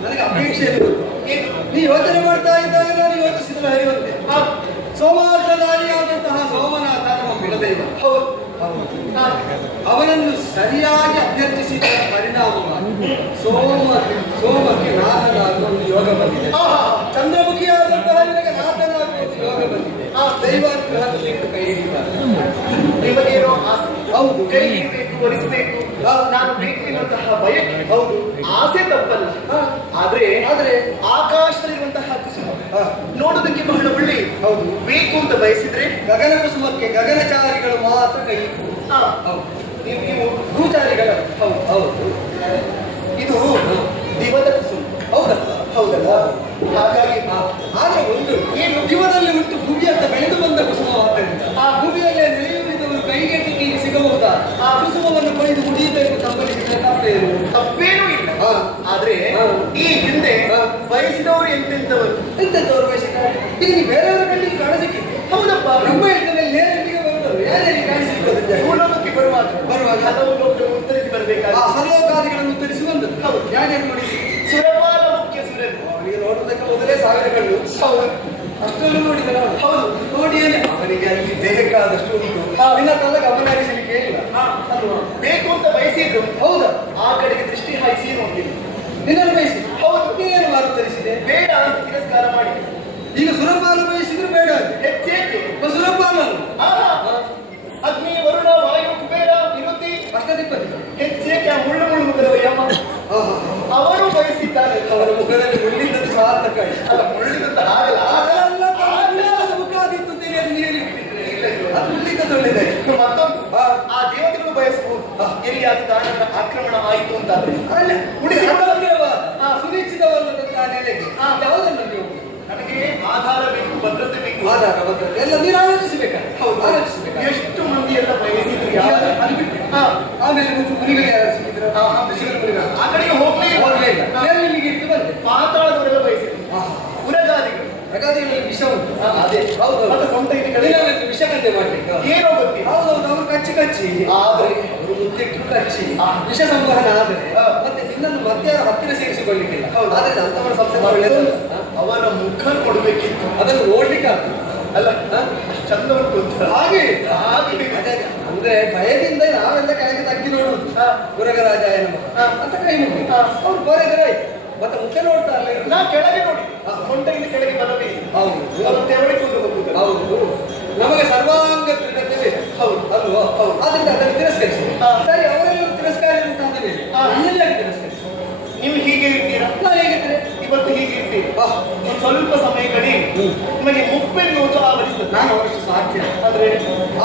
ನನಗೆ ಅಪೇಕ್ಷೆ ಇರುವುದು ನೀ ಯೋಚನೆ ಮಾಡ್ತಾ ಇದ್ದಾಗ ನಾನು ಯೋಚಿಸಿದ್ರೆ ಹರಿಯುವಂತೆ ಸೋಮಾರ್ಥಧಾರಿಯಾದಂತಹ ಸೋಮನಾಥ ನಮ್ಮ ಕುಲದೈವ. ಅವನನ್ನು ಸರಿಯಾಗಿ ಅಭ್ಯರ್ಥಿಸಿದ ಪರಿಣಾಮವಾಗಿ ಸೋಮಕ್ಕೆ ನಾಥನಾಗುವ ಒಂದು ಯೋಗ ಬಂದಿದೆ. ಚಂದ್ರಮುಖಿಯಾದಂತಹ ನಿನಗೆ ನಾಥನಾಗುವ ಒಂದು ಯೋಗ ಬಂದಿದೆ. ದೈವಾನುಗ್ರಹದಲ್ಲಿ ಕೈ ಹಿಡಿತಾರೆ. ನಿಮಗೇನೋ ಆಸೆ, ಹೌದು, ಕೈ ಹಿಡಿಬೇಕು, ಒಲಿಸಬೇಕು, ನಾನು ಬೇಕು ಎನ್ನುವಂತಹ ಬಯಕೆ, ಹೌದು, ಆಸೆ ತಪ್ಪಲ್ಲ. ಆದ್ರೆ ಆಕಾಶದಲ್ಲಿರುವಂತಹ ಕುಸುಮ ನೋಡೋದಕ್ಕೆ ಬಹಳ ಒಳ್ಳೆ, ಹೌದು, ಬೇಕು ಅಂತ ಬಯಸಿದ್ರೆ ಗಗನ ಕುಸುಮಕ್ಕೆ ಗಗನಚಾರಿಗಳು ಮಾತ್ರ ಕೈ ಹೌದು, ನೀವು ಭೂಚಾರಿಗಳ ಹೌದು ಹೌದು ಇದು ದಿವದ ಕುಸುಮ, ಹೌದಲ್ಲ ಹೌದಲ್ಲ? ಹಾಗಾಗಿ ಆದ್ರೆ ಒಂದು ಏನು ದಿವದಲ್ಲಿ ಉಂಟು ಭೂಮಿ ಅಂತ ಬೆಳೆದು ಬಂದ ಕುಸುಮವಾದ್ದರಿಂದ ಆ ಭೂಮಿಯಲ್ಲೇ ನೆಲೆಯೂರಿದವರು ಕೈಗೆಟ್ಟಿ ನೀರು ಸಿಗಬಹುದಾ? ಆ ಕುಸುಮವನ್ನು ಕೊಯ್ದು ಮುಡಿಯಬೇಕು ತಪ್ಪಲಿಸಿದ್ರೆ ತಪ್ಪೇನು? ತಪ್ಪೇನೂ ಇಲ್ಲ. ಆದ್ರೆ ಈ ಹಿಂದೆ ಬಯಸಿದವರು ಎಂತೆಂಥವರು ಬಯಸಿದ್ದಾರೆ. ಈಗ ನೀವು ಬೇರೆಯವರ ಕಣ್ಣಿಗೆ ಕಾಣಿಸಿಕ್ಕೆ ಹೌದಪ್ಪ. ನಮ್ಮ ಹೇಳ್ತಾರೆ ನೇರಟಿಗೆ ಬರುವುದು ಯಾರಿಗೆ ಕಾಣಿಸಿಕೊಳ್ಳುತ್ತೆ? ಭೂಲೋಕಕ್ಕೆ ಬರುವಾಗ ಹಲವು ಲೋಕಗಳು ಉತ್ತರಿಸಿ ಬರಬೇಕಾದ ಸರ್ವೋಕಾದಿಗಳನ್ನು ಉತ್ತರಿಸಿ ಬಂದದ್ದು. ಹೌದು, ಯಾಕೆ ನೋಡಿ ಸುರಪಾಲ ಮುಖ್ಯ ಸುರರು ಅವನಿಗೆ ನೋಡೋದಕ್ಕೆ ಮೊದಲೇ ಸಾವಿರ ಕಣ್ಣು. ಹೌದು, ಅಷ್ಟನ್ನು ನೋಡಿದ ಹೌದು ನೋಡಿಯೇನೆ ಅವನಿಗೆ ಅಲ್ಲಿ ಬೇಕಾದಷ್ಟು ಉಂಟು. ನಿನ್ನ ತಲೆ ಗಮನಿಸಲಿಕ್ಕೆ ಇಲ್ಲ ಅಲ್ವಾ? ಬೇಕು ಅಂತ ಬಯಸಿದ್ರು, ಹೌದಾ? ಆ ಕಡೆಗೆ ದೃಷ್ಟಿ ಹಾಯಿಸಿ ನೋಡ್ತೀನಿ. ನಿನ್ನನ್ನು ಬಯಸಿ ಹೌದು, ನೀನೇನು ಮಾರುತ್ತರಿಸಿದೆ? ಬೇಡ ಅಂತ ತಿರಸ್ಕಾರ ಮಾಡಿ. ಈಗ ಸುರಪಾಲು ಬಯಸಿದ್ರು ಬೇಡ ಅಂತ ಹೆಚ್ಚೇಕೆ ಸುರಪಾಲನು ಅಗ್ನಿ, ವರುಣ, ವಾಯು, ಕುಬೇರ, ವಿರುತಿ ಅಷ್ಟದಿಪ್ಪತ್ತು ಹೆಚ್ಚೇಕೆ ಆ ಮುಳ್ಳು ಮುಖದ ಯಮ ಅವರು ಬಯಸಿದ್ದಾರೆ. ಅವರ ಮುಖದಲ್ಲಿ ಮುಳ್ಳಿದ್ದದ್ದು ಸಾರ್ಥಕ. ಅಲ್ಲ, ಮುಳ್ಳಿದಂತ ಆಗಲ್ಲ. ಮುಖಾದಿತ್ತು ತಿಳಿಯದು ನೀರು ಅದು ಮುಳ್ಳಿದ್ದದ್ದು ಒಳ್ಳಿದೆ. ಮತ್ತೊಂದು ಆ ದೇವತೆಗಳು ಬಯಸಬಹುದು. ಎಲ್ಲಿಯಾದ ಕಾರಣ ಆಕ್ರಮಣ ಆಯಿತು ಅಂತಾದ್ರೆ ಸುನಿಶ್ಚಿತವಲ್ಲದಂತಹ ನೆಲೆಗೆ ಯಾವುದನ್ನು ನೀವು ನನಗೆ ಆಧಾರ ಬೇಕು, ಭದ್ರತೆ ಬೇಕು. ಆಧಾರ ಭದ್ರತೆ ಎಲ್ಲ ನೀರು ಆಲೋಚಿಸಬೇಕಾದ್ರೆ. ಹೌದು, ಆಲೋಚಿಸಬೇಕು. ಎಷ್ಟು ಮಂದಿ ಎಲ್ಲ ಬಯಸಿದ್ರು, ಯಾರು ಆಮೇಲೆ ಮುನಿಗಳು ಯಾರು ಸಿಕ್ಕಿದ್ರು? ಆ ಕಡೆಗೆ ಹೋಗ್ಲೇ ಇಲ್ಲ. ಇಲ್ಲಿಗೆ ಇಟ್ಟು ಬಂದೆ. ಪಾತಾಳದವರೆಲ್ಲ ಬಯಸಿದ್ರು. ಉರಗಾದಿಗಳು, ಪ್ರಗತಿಗಳಲ್ಲಿ ವಿಷ ಉಂಟು. ಅದೇ ಹೌದು, ಮತ್ತೆ ಸ್ವಂತ ವಿಷಕಂತೆ ಮಾಡ್ಲಿಕ್ಕೆ ಏನೋ ಗೊತ್ತಿಲ್ಲ. ಹೌದೌದು, ಅವರು ಕಚ್ಚಿ ಆದ್ರೆ ಅವರು ಮುತ್ತಿಟ್ಟು ಕಚ್ಚಿ ವಿಷ ಸಂವಹನ ಆದರೆ ಮತ್ತೆ ನಿನ್ನನ್ನು ಮತ್ತೆ ಹತ್ತಿರ ಸೇರಿಸಿಕೊಳ್ಳಿಕ್ಕಿಲ್ಲ. ಹೌದು, ಆದ್ರೆ ಅಂತವರ ಸಂಸ್ಥೆ ಒಳ್ಳೆಯದು. ಅವರ ಮುಖ ಕೊಡ್ಬೇಕಿತ್ತು, ಅದನ್ನು ನೋಡ್ಲಿಕ್ಕೆ ಆಗ್ತದೆ ಅಲ್ಲ? ಚಂದ ಉಂಟು ಅಂತ ಹಾಗೆ ಹಾಗೆ ಅಂದ್ರೆ ಭಯದಿಂದ ನಾವೆಲ್ಲ ಕೆಳಗೆ ತಗ್ಗಿ ನೋಡುದು. ಗುರಗರಾಜಾಯನ ಅಂತ ಕೈ ಮುಗಿ ಅವ್ರು ಬರೆದರೆ ಮತ್ತೆ ಮುಖ ನೋಡ್ತಾ ಅಲ್ಲ. ನಾ ಕೆಳಗೆ ನೋಡಿ, ಸೊಂಟದಿಂದ ಕೆಳಗೆ ಬರಬೇಕು. ಹೌದು, ಅದು ತೆವಳಿಕೊಂಡು ಹೋಗುದು. ಹೌದು, ನಮಗೆ ಸರ್ವಾಂಗ ದೃಢತೆ ಬೇಕು. ಹೌದು. ಅಲ್ವಾ ಹೌದು. ಅದರಿಂದ ಅದನ್ನು ತಿರಸ್ಕರಿಸಿ ಹಾ. ಸರಿ ಅವರೆಲ್ಲರೂ ತಿರಸ್ಕಾರ ಅಂತ ಅಂದ ಮೇಲೆ ಹಾ. ನನ್ನೆಲ್ಲ ತಿರಸ್ಕರಿಸಿ ನೀವು ಹೀಗೆ ಇರ್ತೀರಾ, ನಾನು ಹೇಗಿದ್ರೆ ಇವತ್ತು ಹೀಗೆ ಇರ್ತೀರಿ. ಹಾ. ಒಂದು ಸ್ವಲ್ಪ ಸಮಯ ಕಡೆ ನಿಮಗೆ ಮುಪ್ಪೆನ್ನುವುದು ಆವರಿಸ್ತದೆ. ನಾನು ಅವಷ್ಟು ಸಾಧ್ಯ ಅಂದ್ರೆ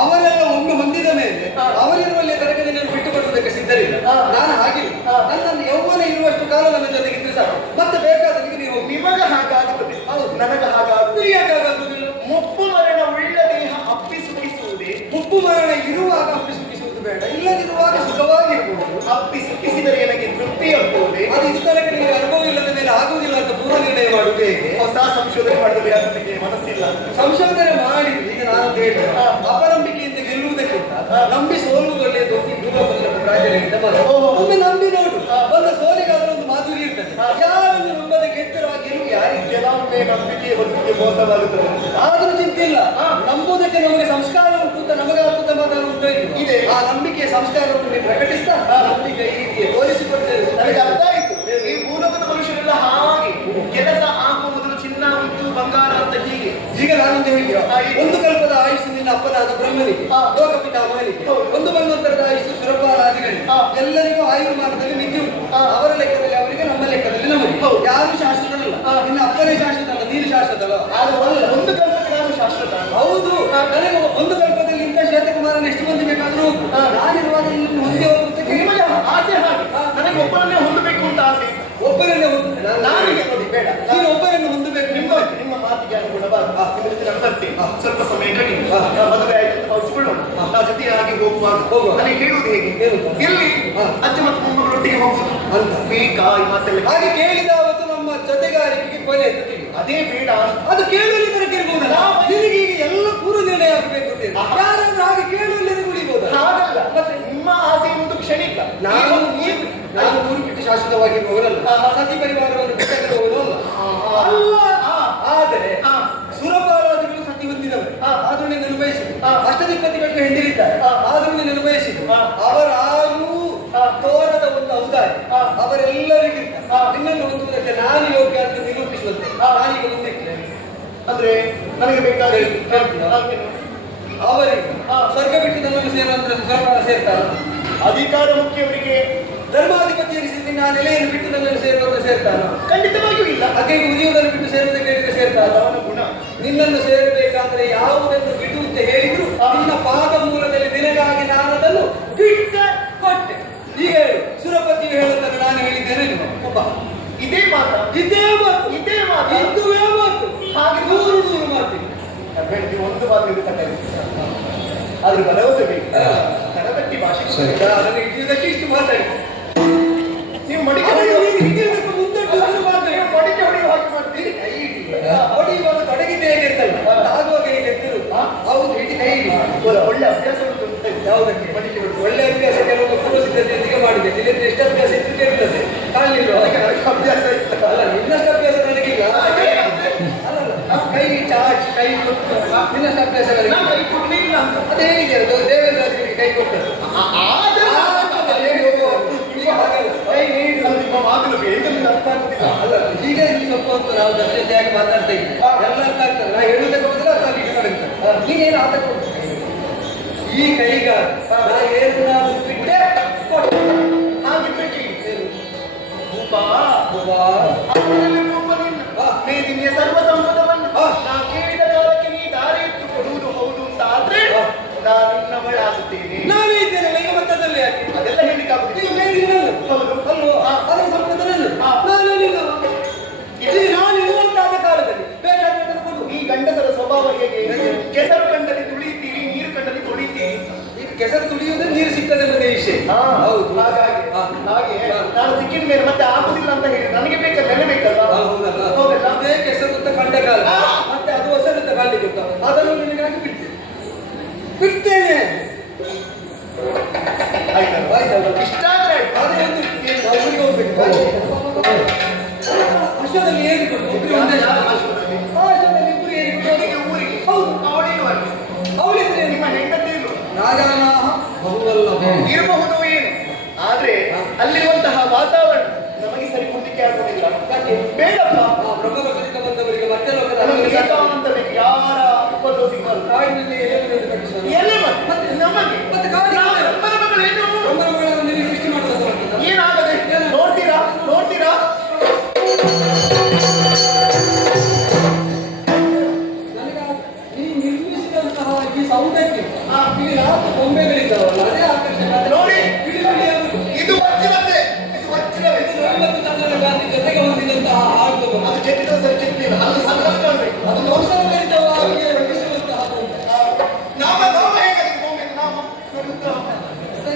ಅವರೆಲ್ಲ ಒಮ್ಮೆ ಹೊಂದಿದ ಮೇಲೆ ಹಾ. ಅವರಿರುವಲ್ಲಿ ತನಕ ನಿನ್ನನ್ನು ಬಿಟ್ಟು ಬರುವುದಕ್ಕೆ ಸಿದ್ಧರಿಲ್ಲ. ಹಾ. ನಾನು ಹಾಗಿಲ್ಲ. ಹಾ. ನನ್ನನ್ನು ಯೌವನ ಇರುವಷ್ಟು ಕಾಲ ನನ್ನ ಜೊತೆಗೆ ಇದ್ರೆ ಸಾಕು, ಮತ್ತೆ ಬೇಕಾದಲ್ಲಿ ನೀವು ಹೋಗಿ. ನಿಮಗ ಹಾಗಾಗುತ್ತದೆ, ನನಗ ಹಾಗಾಗುತ್ತದೆ. ಯಾಕಾಗುವುದಿಲ್ಲ? ಮುಪ್ಪು ಮರಣ ಉಳ್ಳ ದೇಹ ಅಪ್ಪಿಸುಕಿಸುವುದೇ. ಮುಪ್ಪು ಮರಣ ಇರುವಾಗ ಅಪ್ಪಿಸುಕಿಸುವುದು ಬೇಡ, ಇಲ್ಲದಿರುವಾಗ ಸುಖವಾಗಿರ್ಬೋದು. ಅಪ್ಪಿಸುಕಿಸಿದರೆ ನನಗೆ ತೃಪ್ತಿ ಆಗ್ಬಹುದೇ. ಅದು ಇಷ್ಟರಕ್ಕೆ ನಿಮಗೆ ಅನುಭವ ಇಲ್ಲದ ಮೇಲೆ ಆಗುವುದಿಲ್ಲ ಅಂತ ಪೂರ್ವ ನಿರ್ಣಯ ಮಾಡುವುದು ಹೇಗೆ? ಹೊಸ ಸಂಶೋಧನೆ ಮಾಡಿದ್ರೆ ನನಗೆ ಮನಸ್ಸಿಲ್ಲ. ಸಂಶೋಧನೆ ಮಾಡಿ ಈಗ ನಾನು ಹೇಳಿದೆ ಹಾ. ಅಪನಂಬಿಕೆಯಿಂದ ಗೆಲ್ಲುವುದಕ್ಕಿಂತ ನಂಬಿ ಸೋಲುವುದು ಒಳ್ಳೆಯದು ಅಂತ ಪೂರ್ವಪಂದ್ರ ಪ್ರಾಚೀನರಿಂದ ಬಂದ. ಓಹೋ. ಒಮ್ಮೆ ನಂಬಿ ನೋಡು, ಹಾ. ಬಂದ ಸೋಲಿಗಾದ್ರೆ ಒಂದು ಮಾಧುರಿ ಇರ್ತದೆ. ಹಾ. ಯಾರನ್ನು ನಂಬದೆ ಗೆದ್ದರೂ ಆ ಗೆಲುವು ಯಾರಿಗೆ? ಕೆಲವೊಮ್ಮೆ ನಂಬಿಕೆ ಹೊತ್ತಿಗೆ ಮೋಸವಾಗುತ್ತದೆ. ಆದರೂ ಚಿಂತೆ ಇಲ್ಲ. ಹಾ. ನಂಬುವುದಕ್ಕೆ ನಮಗೆ ಸಂಸ್ಕಾರ ಉಂಟು ಅಂತ ನಮಗೆ ಅದ್ಭುತ ಮಾತಾಡುತ್ತಾ ಇದೆ. ಆ ನಂಬಿಕೆಯ ಸಂಸ್ಕಾರವನ್ನು ನೀವು ಪ್ರಕಟಿಸ್ತಾ ನಂಬಿಕೆ ಈ ರೀತಿಯ ತೋರಿಸಿಕೊಡ್ತೇವೆ. ನನಗೆ ಅರ್ಥ ಆಯ್ತು. ಈ ಭೂಲೋಕದ ಮನುಷ್ಯರೆಲ್ಲ ಹಾಗೆ ಕೆಲಸ ಆಗುವ ಮೊದಲು ಚಿನ್ನ ಉಂಟು ಬಂಗಾರ ಅಂತ ಹೀಗೆ. ಈಗ ನಾನೊಂದು ಹೇಳಿದ ಹಾ, ಈಗ. ಒಂದು ಕಲ್ಪದ ಆಯುಷ್ ನಿನ್ನ ಅಪ್ಪನಾದ ಬ್ರಹ್ಮನಿಗೆ, ಹಾ. ಲೋಕಪಿತಾಮಹನಿಗೆ, ಹೌದು. ಒಂದು ಮನ್ವಂತರದ ಆಯುಷ್ ಸುರಪಾಲಾದಿಗಳಿಗೆ, ಹಾ. ಎಲ್ಲರಿಗೂ ಆಯುರ್ಮಾನದಲ್ಲಿ ಮಿತಿ ಉಂಟು. ಹಾ. ಅವರ ಲೆಕ್ಕದಲ್ಲಿ ಅವರಿಗೆ, ನಮ್ಮ ಲೆಕ್ಕದಲ್ಲಿ ನಮಗೆ. ಹೌದು. ಯಾರು ಶಾಶ್ವತರಲ್ಲ. ಹಾ. ನಿನ್ನ ಅಪ್ಪನೇ ಶಾಶ್ವತ ಅಲ್ಲ, ನೀನು ಶಾಶ್ವತ ಅಲ್ಲ. ಆದ್ರೆ ಒಂದು ಕಲ್ಪಕ್ಕೆ ನಾನು ಶಾಶ್ವತ. ಹೌದು. ಹಾ. ನನಗೆ ಒಂದು ಕಲ್ಪದಲ್ಲಿ ಇಂಥ ಶ್ವೇತಕುಮಾರನ ಎಷ್ಟು ಮಂದಿ ಬೇಕಾದ್ರೂ ಹೋಗು. ಹಾ. ನಾನಿರುವಾಗ ಇಲ್ಲಿ ಹೊಂದಿ ಹೋಗುತ್ತಕ್ಕೆ ನಿಮಗೆ ಆಸೆ ಹಾಗೆ. ನನಗೆ ಒಬ್ಬರನ್ನೇ ಹೊಂದಬೇಕು ಅಂತ ಆಸೆ. ಒಬ್ಬರನ್ನೇ ಹೊಂದುತ್ತೆ. ನಾನಿಗೆ ನೋಡಿ ಬೇಡ. ನೀನು ಒಬ್ಬರನ್ನು ಹೊಂದಬೇಕು. ನಿಮ್ಮ ಮಾತಿಗೆ ಅನುಗುಣವಾಗಿ ನಿಮ್ಮ ಜೊತೆ ನಾನು ಬರ್ತೀನಿ. ಸ್ವಲ್ಪ ಸಮಯ ಕಡಿ ಹಾ. ಮದುವೆ ಆಯ್ತು ಅಂತ ಭಾವಿಸಿಕೊಳ್ಳೋಣ. ನಾವು ಜೊತೆಯಾಗಿ ಹೋಗುವಾಗ ಹೋಗುವ. ನನಗೆ ಹೇಳುವುದು ಹೇಗೆ? ಏನು? ಎಲ್ಲಿ ಹಾ. ಅಜ್ಜ ಮತ್ತು ಮೊಮ್ಮಗಳೊಟ್ಟಿಗೆ ಹೋಗುವುದು ಅಂತ. ಬೇಕಾ ಈ ಮಾತೆಲ್ಲ? ಹಾಗೆ ಕೇಳಿದ ಅವತ್ತು ನಮ್ಮ ಜೊತೆಗಾರಿಕೆಗೆ ಕೊನೆ ಅಂತ ತಿಳಿದು. ಅದೇ ಬೇಡ. ಅದು ಕೇಳುವಲ್ಲಿ ತನಕ ಇರ್ಬೋದಲ್ಲ. ನಿನಗೆ ಈಗ ಎಲ್ಲ ಪೂರ್ವ ನಿರ್ಣಯ ಆಗಬೇಕು ಅಂತ ಹೇಳಿ. ಆಹಾ. ಯಾರಾದ್ರೂ ಹಾಗೆ ಕೇಳುವಲ್ಲಿ ಉಳಿಬೋದಲ್ಲ. ಹಾಗಲ್ಲ. ಮತ್ತೆ ನಿಮ್ಮ ಆಸೆ ಒಂದು ಕ್ಷಣಿಕ. ನಾನು ಊರು ಬಿಟ್ಟು ಶಾಶ್ವತವಾಗಿರುವವರಲ್ಲ. ಆಹಾ. ಸತಿ ಪರಿವಾರವನ್ನು ಬಿಟ್ಟುಕೊಳ್ಳುವವರು ಅಲ್ಲ. ಆಹಾ. ಅಲ್ಲ. ಆ. ಆದರೆ ಆ. ಸುರಪಾರಾದಿಗಳು ಸತಿ ಹೊಂದಿದವರು. ಆ. ಆದ್ರೂ ನಿನ್ನನ್ನು ಬಯಸಿದ್ರು. ಆ. ಅಷ್ಟದಿಪ್ಪತ್ತಿ ಗಂಟೆ ಹೆಂಡಿರಿದ್ದಾರೆ. ಆ. ಆದ್ರೂ ನಿನ್ನನ್ನು ಬಯಸಿದ್ರು. ಆ. ಅವರಾರೂ ಆ. ತೋರದ ಒಂದು ಔದಾರ್ಯ. ಆ. ಅವರೆಲ್ಲರಿಗಿಂತ ಆ. ನಿನ್ನನ್ನು ಹೊಂದುವುದಕ್ಕೆ ನಾನು ಯೋಗ್ಯ ಅಂತ ನಿರೂಪಿಸುವಂತೆ ಆ. ನಾನೀಗ ಮುಂದಿಟ್ಟೆ. ಅಂದ್ರೆ ನನಗೆ ಬೇಕಾದ ಅವರಿಗೆ ಆ. ಸ್ವರ್ಗ ಬಿಟ್ಟು ನನ್ನನ್ನು ಸೇರುವಂತ ಸ್ವರ್ಗ ಸೇರ್ತಾರ. ಅಧಿಕಾರ ಮುಖ್ಯವರಿಗೆ ಧರ್ಮಾಧಿಪತಿ ಎನಿಸಿದ್ರೆ ನಾನು ನೆಲೆಯನ್ನು ಬಿಟ್ಟು ನನ್ನನ್ನು ಸೇರುವಂತ ಸೇರ್ತಾನ. ಖಂಡಿತವಾಗಿಯೂ ಇಲ್ಲ. ಹಾಗೆ ಉದ್ಯೋಗದಲ್ಲಿ ಬಿಟ್ಟು ಸೇರುವುದಕ್ಕೆ ಹೇಳಿದ್ರೆ ಸೇರ್ತಾರ. ಅವನ ಗುಣ. ನಿನ್ನನ್ನು ಸೇರಬೇಕಾದ್ರೆ ಯಾವುದನ್ನು ಬಿಡು ಅಂತ ಹೇಳಿದ್ರು ಆ. ನಿನ್ನ ಪಾದ ಮೂಲದಲ್ಲಿ ನಿನಗಾಗಿ ನಾನು ಅದನ್ನು ಬಿಟ್ಟೆ ಕೊಟ್ಟೆ. ಈಗ ಹೇಳು, ಸುರಪತಿ ಹೇಳುತ್ತಾನೆ, ನಾನು ಹೇಳಿದ್ದೇನೆ ಇಲ್ವಾ? ಒಬ್ಬ ಇದೇ ಮಾತ. ಇದೇ ಮಾತು, ಇದೇ ಮಾತ. ಇದುವೇ ಮಾತು. ಹಾಗೆ ನೂರು ಮಾತು. ಬೆಳಿಗ್ಗೆ ಒಂದು ಮಾತು ಇರುತ್ತದೆ. ಆದ್ರೆ ಭರವಸೆ ಬೇಕು. ತರಗತಿ ಭಾಷೆ ಅದನ್ನು ಹಿಡಿಯುವುದಕ್ಕೆ ಇಷ್ಟು ಮಾತಾಡಿ ನೀವು ಮಡಿಕೆ ಹಿಡಿಯುವುದಕ್ಕೆ ಮುಂದಟ್ಟು ಮಾತಾಡಿ ನೀವು ಮಡಿಕೆ ಹೊಡೆಯುವ ಹಾಗೆ ಮಾಡ್ತೀರಿ. ಕೈ ಹಿಡಿ. ಹೊಡೆಯುವಾಗ ತೊಡಗಿದ್ದೆ ಹೇಗೆ ಅಂತಲ್ಲ, ಆಗುವಾಗ ಹೇಗೆ ಎತ್ತಿರು. ಹೌದು, ಹಿಡಿ, ಕೈ ಹಿಡಿ. ಒಳ್ಳೆ ಅಭ್ಯಾಸ ಉಂಟು ಅಂತ ಇದೆ. ಯಾವುದಕ್ಕೆ? ಮಡಿಕೆ ಹೊಡೆಯುವ. ಒಳ್ಳೆ ಅಭ್ಯಾಸ ಕೆಲವು ಪೂರ್ವ ಸಿದ್ಧತೆಯೊಂದಿಗೆ ಮಾಡಿದೆ. ನಿನ್ನೆ ಎಷ್ಟು ಅಭ್ಯಾಸ ಇತ್ತು ಕೇಳ್ತದೆ. ಕಾಣಲಿಲ್ಲ ನನಗೆ ಅಭ್ಯಾಸ ಇತ್ತು. ಅಲ್ಲ, ನಿನ್ನಷ್ಟು ಅಭ್ಯಾಸ ನನಗಿಲ್ಲ. ಅಲ್ಲಲ್ಲ, ಕೈ ಚಾಚ್, ಕೈ ಕೊಟ್ಟು ನಿನ್ನಷ್ಟು ಅಭ್ಯಾಸ ನಾನು ನನಗೆ ಕೈ ಕೊಡ್ಲಿಲ್ಲ ಅಂತ. ಅದೇ ಇದೆ. ದೇವೇಂದ್ರರಿಗೆ ಕೈ ಕೊಟ್ಟರು. ಆದ್ರೆ ಹಾಗಲ್ಲ, ಕೈ ನೀಡು. ನಿಮ್ಮ ಮಾತನ್ನು ಬೇಗನೆ ಅರ್ಥ ಆಗುತ್ತಿಲ್ಲ. ಅಲ್ಲ, ಈಗ ನೀವು ಒಪ್ಪಂತು ನಾವು ಜೊತೆಯಾಗಿ ಮಾತಾಡ್ತಾ ಇದ್ದೀವಿ. ಎಲ್ಲ ಅರ್ಥ ಆಗ್ತದೆ. ನಾ ಹೇಳುವುದಕ್ಕೆ ಬದಲು ಅರ್ಥ ಆಗ್ಲಿಕ್ಕೆ ನೀನೇನು ಆತ ಕೊಟ್ಟು ಈ ಕೈಗ ನಾ ಏನು ಬಿಟ್ಟೆ ಕೊಟ್ಟು ಹಾಗಿದ್ರೆ ಕೇಳಿ. ಭೂಪಾ, ಒಬ್ಬ ಅವನಲ್ಲಿ ಭೂಪ ನಿನ್ನ. ಮೇದಿನಿಯ ಸರ್ವ ಸಂಪದವನ್ನು ನಾ ಕೇಳಿದ ಕಾಲಕ್ಕೆ ನೀ ದಾರಿ ಇಟ್ಟು ಕೊಡುವುದು ಹೌದು ಅಂತ ಆದ್ರೆ ನಾನು ನಿನ್ನವಳಾಗುತ್ತೇನೆ. ನಾವೇ ಇದ್ದೇನಲ್ಲ ಈಗ ಮತ್ತದಲ್ಲಿ ಯಾಕೆ ಅದೆಲ್ಲ ಹೇಳಿಕಾಗುದಿಲ್ಲ. ಈಗ ಮೇಲಿನ ಹೌದು. ಅಲ್ವೋ ಅದರ ಸಂಪದನನ್ನು ನಾನೇನಿಲ್ಲ. ಈಗ ನಾನು ಇರುವಂತಾದ ಕಾಲದಲ್ಲಿ ಬೇಕಾದ್ರೆ ಅದನ್ನು ಕೊಡು. ಈ ಗಂಡಸರ ಸ್ವಭಾವ ಹೇಗೆ? ಕೆಸರು ಕಂಡಲ್ಲಿ ತುಳಿತೀರಿ, ನೀರು ಕಂಡಲ್ಲಿ ತೊಳಿತೀರಿ. ಈಗ ಕೆಸರು ತುಳಿಯುವುದೇ ನೀರು ಸಿಗ್ತದೆ ಅನ್ನೋದೇ ವಿಷಯ. ಹೌದು. ಹಾಗಾಗಿ ಹಾಗೆ ನಾನು ಸಿಕ್ಕಿದ ಮೇಲೆ ಮತ್ತೆ ಆಗುದಿಲ್ಲ ಅಂತ ಹೇಳಿ ನನಗೆ ಬೇಕಲ್ಲ, ನೆಲೆ ಬೇಕಲ್ಲ. ಹೌದಲ್ಲ, ಹೌದಲ್ಲ? ಅದೇ ಕೆಸರು ಅಂತ ಕಂಡ ಕಾಲ ಮತ್ತೆ ಅದು ಹೊಸದಂತ ಕಾಲಿಗೆ ಅದನ್ನು ನಿನಗಾಗಿ ಬಿಡ್ತೇನೆ. ಆಯ್ತಲ್ಲ? ಆಯ್ತಲ್ಲ? ಇಷ್ಟ ಆದ್ರೆ ಆಯ್ತು. ಆದ್ರೆ ಒಂದು ನಾವು ಊರಿಗೆ ಹೋಗ್ಬೇಕು. ವರ್ಷದಲ್ಲಿ ಏನು ಕೊಟ್ಟು ಒಬ್ಬರಿಗೆ ಒಂದೇ ಯಾರ ಆಶ್ರಮದಲ್ಲಿ? ವರ್ಷದಲ್ಲಿ ಇಬ್ಬರು ಏನು ಊರಿಗೆ ಊರಿಗೆ. ಹೌದು. ಅವಳೇನು ಮಾಡಿ? ಅವಳಿದ್ರೆ ನಿಮ್ಮ ಹೆಂಡತಿ ಇರು. ರಾಜಾನಾಹ ಬಹುವಲ್ಲ. ಇರಬಹುದು ಏನು, ಆದ್ರೆ ಅಲ್ಲಿರುವಂತಹ ವಾತಾವರಣ ನಮಗೆ ಸರಿ ಹೊಂದಿಕೆ ಆಗುವುದಿಲ್ಲ. ಯಾಕೆ? ಬೇಡಪ್ಪ. ಬ್ರಹ್ಮಲೋಕದಿಂದ ಬಂದವರಿಗೆ ಮತ್ತೆ ಲೋಕದ ನಮಗೆ ಗಜಾನಂತಬೇಕು. ಯಾರ ಉಪದ್ರವ ಸಿಂಬಲ್. ಕಾಡಿನಲ್ಲಿ ಎಲೆಗಳನ್ನು ಕಟ್ಟಿಸುವ ಎಲೆ ಮತ್ತೆ ನಮಗೆ ಮತ್ತೆ ಕಾಡಿನ ನಮ್ಮ ಮಗಳೇನು ಗಂಧರ್ವಗಳನ್ನು ನಿನಗೆ ಸೃಷ್ಟಿ ಮಾಡ್ತಾ ಏನಾಗದೆ ನೋಡ್ತೀರಾ ನೋಡ್ತೀರಾ ನನಗೆ ಈ ನಿರ್ಮಿಸಿದಂತಹ ಈ ಸೌಂದರ್ಯ ಇಲ್ಲಿ 4 ಗೊಂಬೆಗಳಿದ್ದಾವಲ್ಲ ಅದೇ ಆಕರ್ಷಣೆ. ನೋಡಿ ಬಿಡಿ ಬಿಡಿಯಾಗಿ ಇದು ವಜ್ರವೇ ಇದು ವಜ್ರವೇ ಇವತ್ತು ಕನ್ನಡ ಗಾಂಧಿ ಜೊತೆಗೆ ಹೊಂದಿದಂತಹ ಹಾಡು ಅದು ಚೆಟ್ಟಿದ ಸರ್ ಚೆಟ್ಟಿಲ್ಲ ಅದು ಸಂಕಲ್ಪ ಅನ್ಬೇಕು ಅದು ಕೌಶಲಭರಿತವಾಗಿ ರಚಿಸುವಂತಹ ಗೊಂಬೆ. ನಾಮ ನಾಮ ಹೇಗಾಗಿದೆ ಹೋಗ್ಬೇಕು ನಾಮ ನೋಡುತ್ತಾ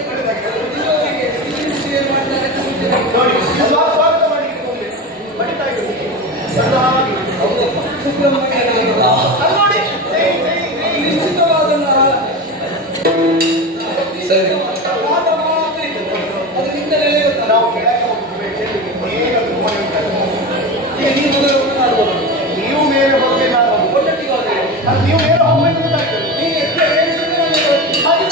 ಇದುವರೆಗೆ ಫಿಲಿಮ್ಸ್ ಏನ್ ಮಾಡ್ತಾರೆ ಅಂತ ಗೊತ್ತಿಲ್ಲ. ನೋಡಿ ಸ್ವಾಗತ ಮಾಡಿ ಹೋಗ್ಬೇಕು ಬಡಿತಾ ಇದ್ದೀನಿ ಸದಾಗಿ ಹೌದಪ್ಪ, ಸುಬ್ರಹ್ಮಣ್ಯನವರು ಅಲ್ಲಿ ನೋಡಿ ನಿಶ್ಚಿತವಾದಂತಹ ಸರಿ ಪಾಠ ಮಾತ್ರ ಇದೆ. ಅದರಿಂದಲೇ ಗೊತ್ತಾಗ್ತದೆ. ನಾವು ಕೆಳಗೆ ಹೋಗ್ಬೇಕು ಹೇಗಾದ್ರೂ ಮನೆ ಉಂಟಲ್ಲ. ಈಗ ನೀವು ಮೊದಲು ಮಾತಾಡುವಾಗ ನೀವು ಮೇಲೆ ಹೋಗಿ ನಾನು ಒಟ್ಟೊಟ್ಟಿಗೆ ಹೋದ್ರೆ ನೀವು ಮೇಲೆ ಹೋಗ್ಬೇಕು ಗೊತ್ತಾಗ್ತದೆ ನೀನು ಎದ್ದು ಹೇಳಿದ್ರೆ ನಾನು ಹಾಗೆ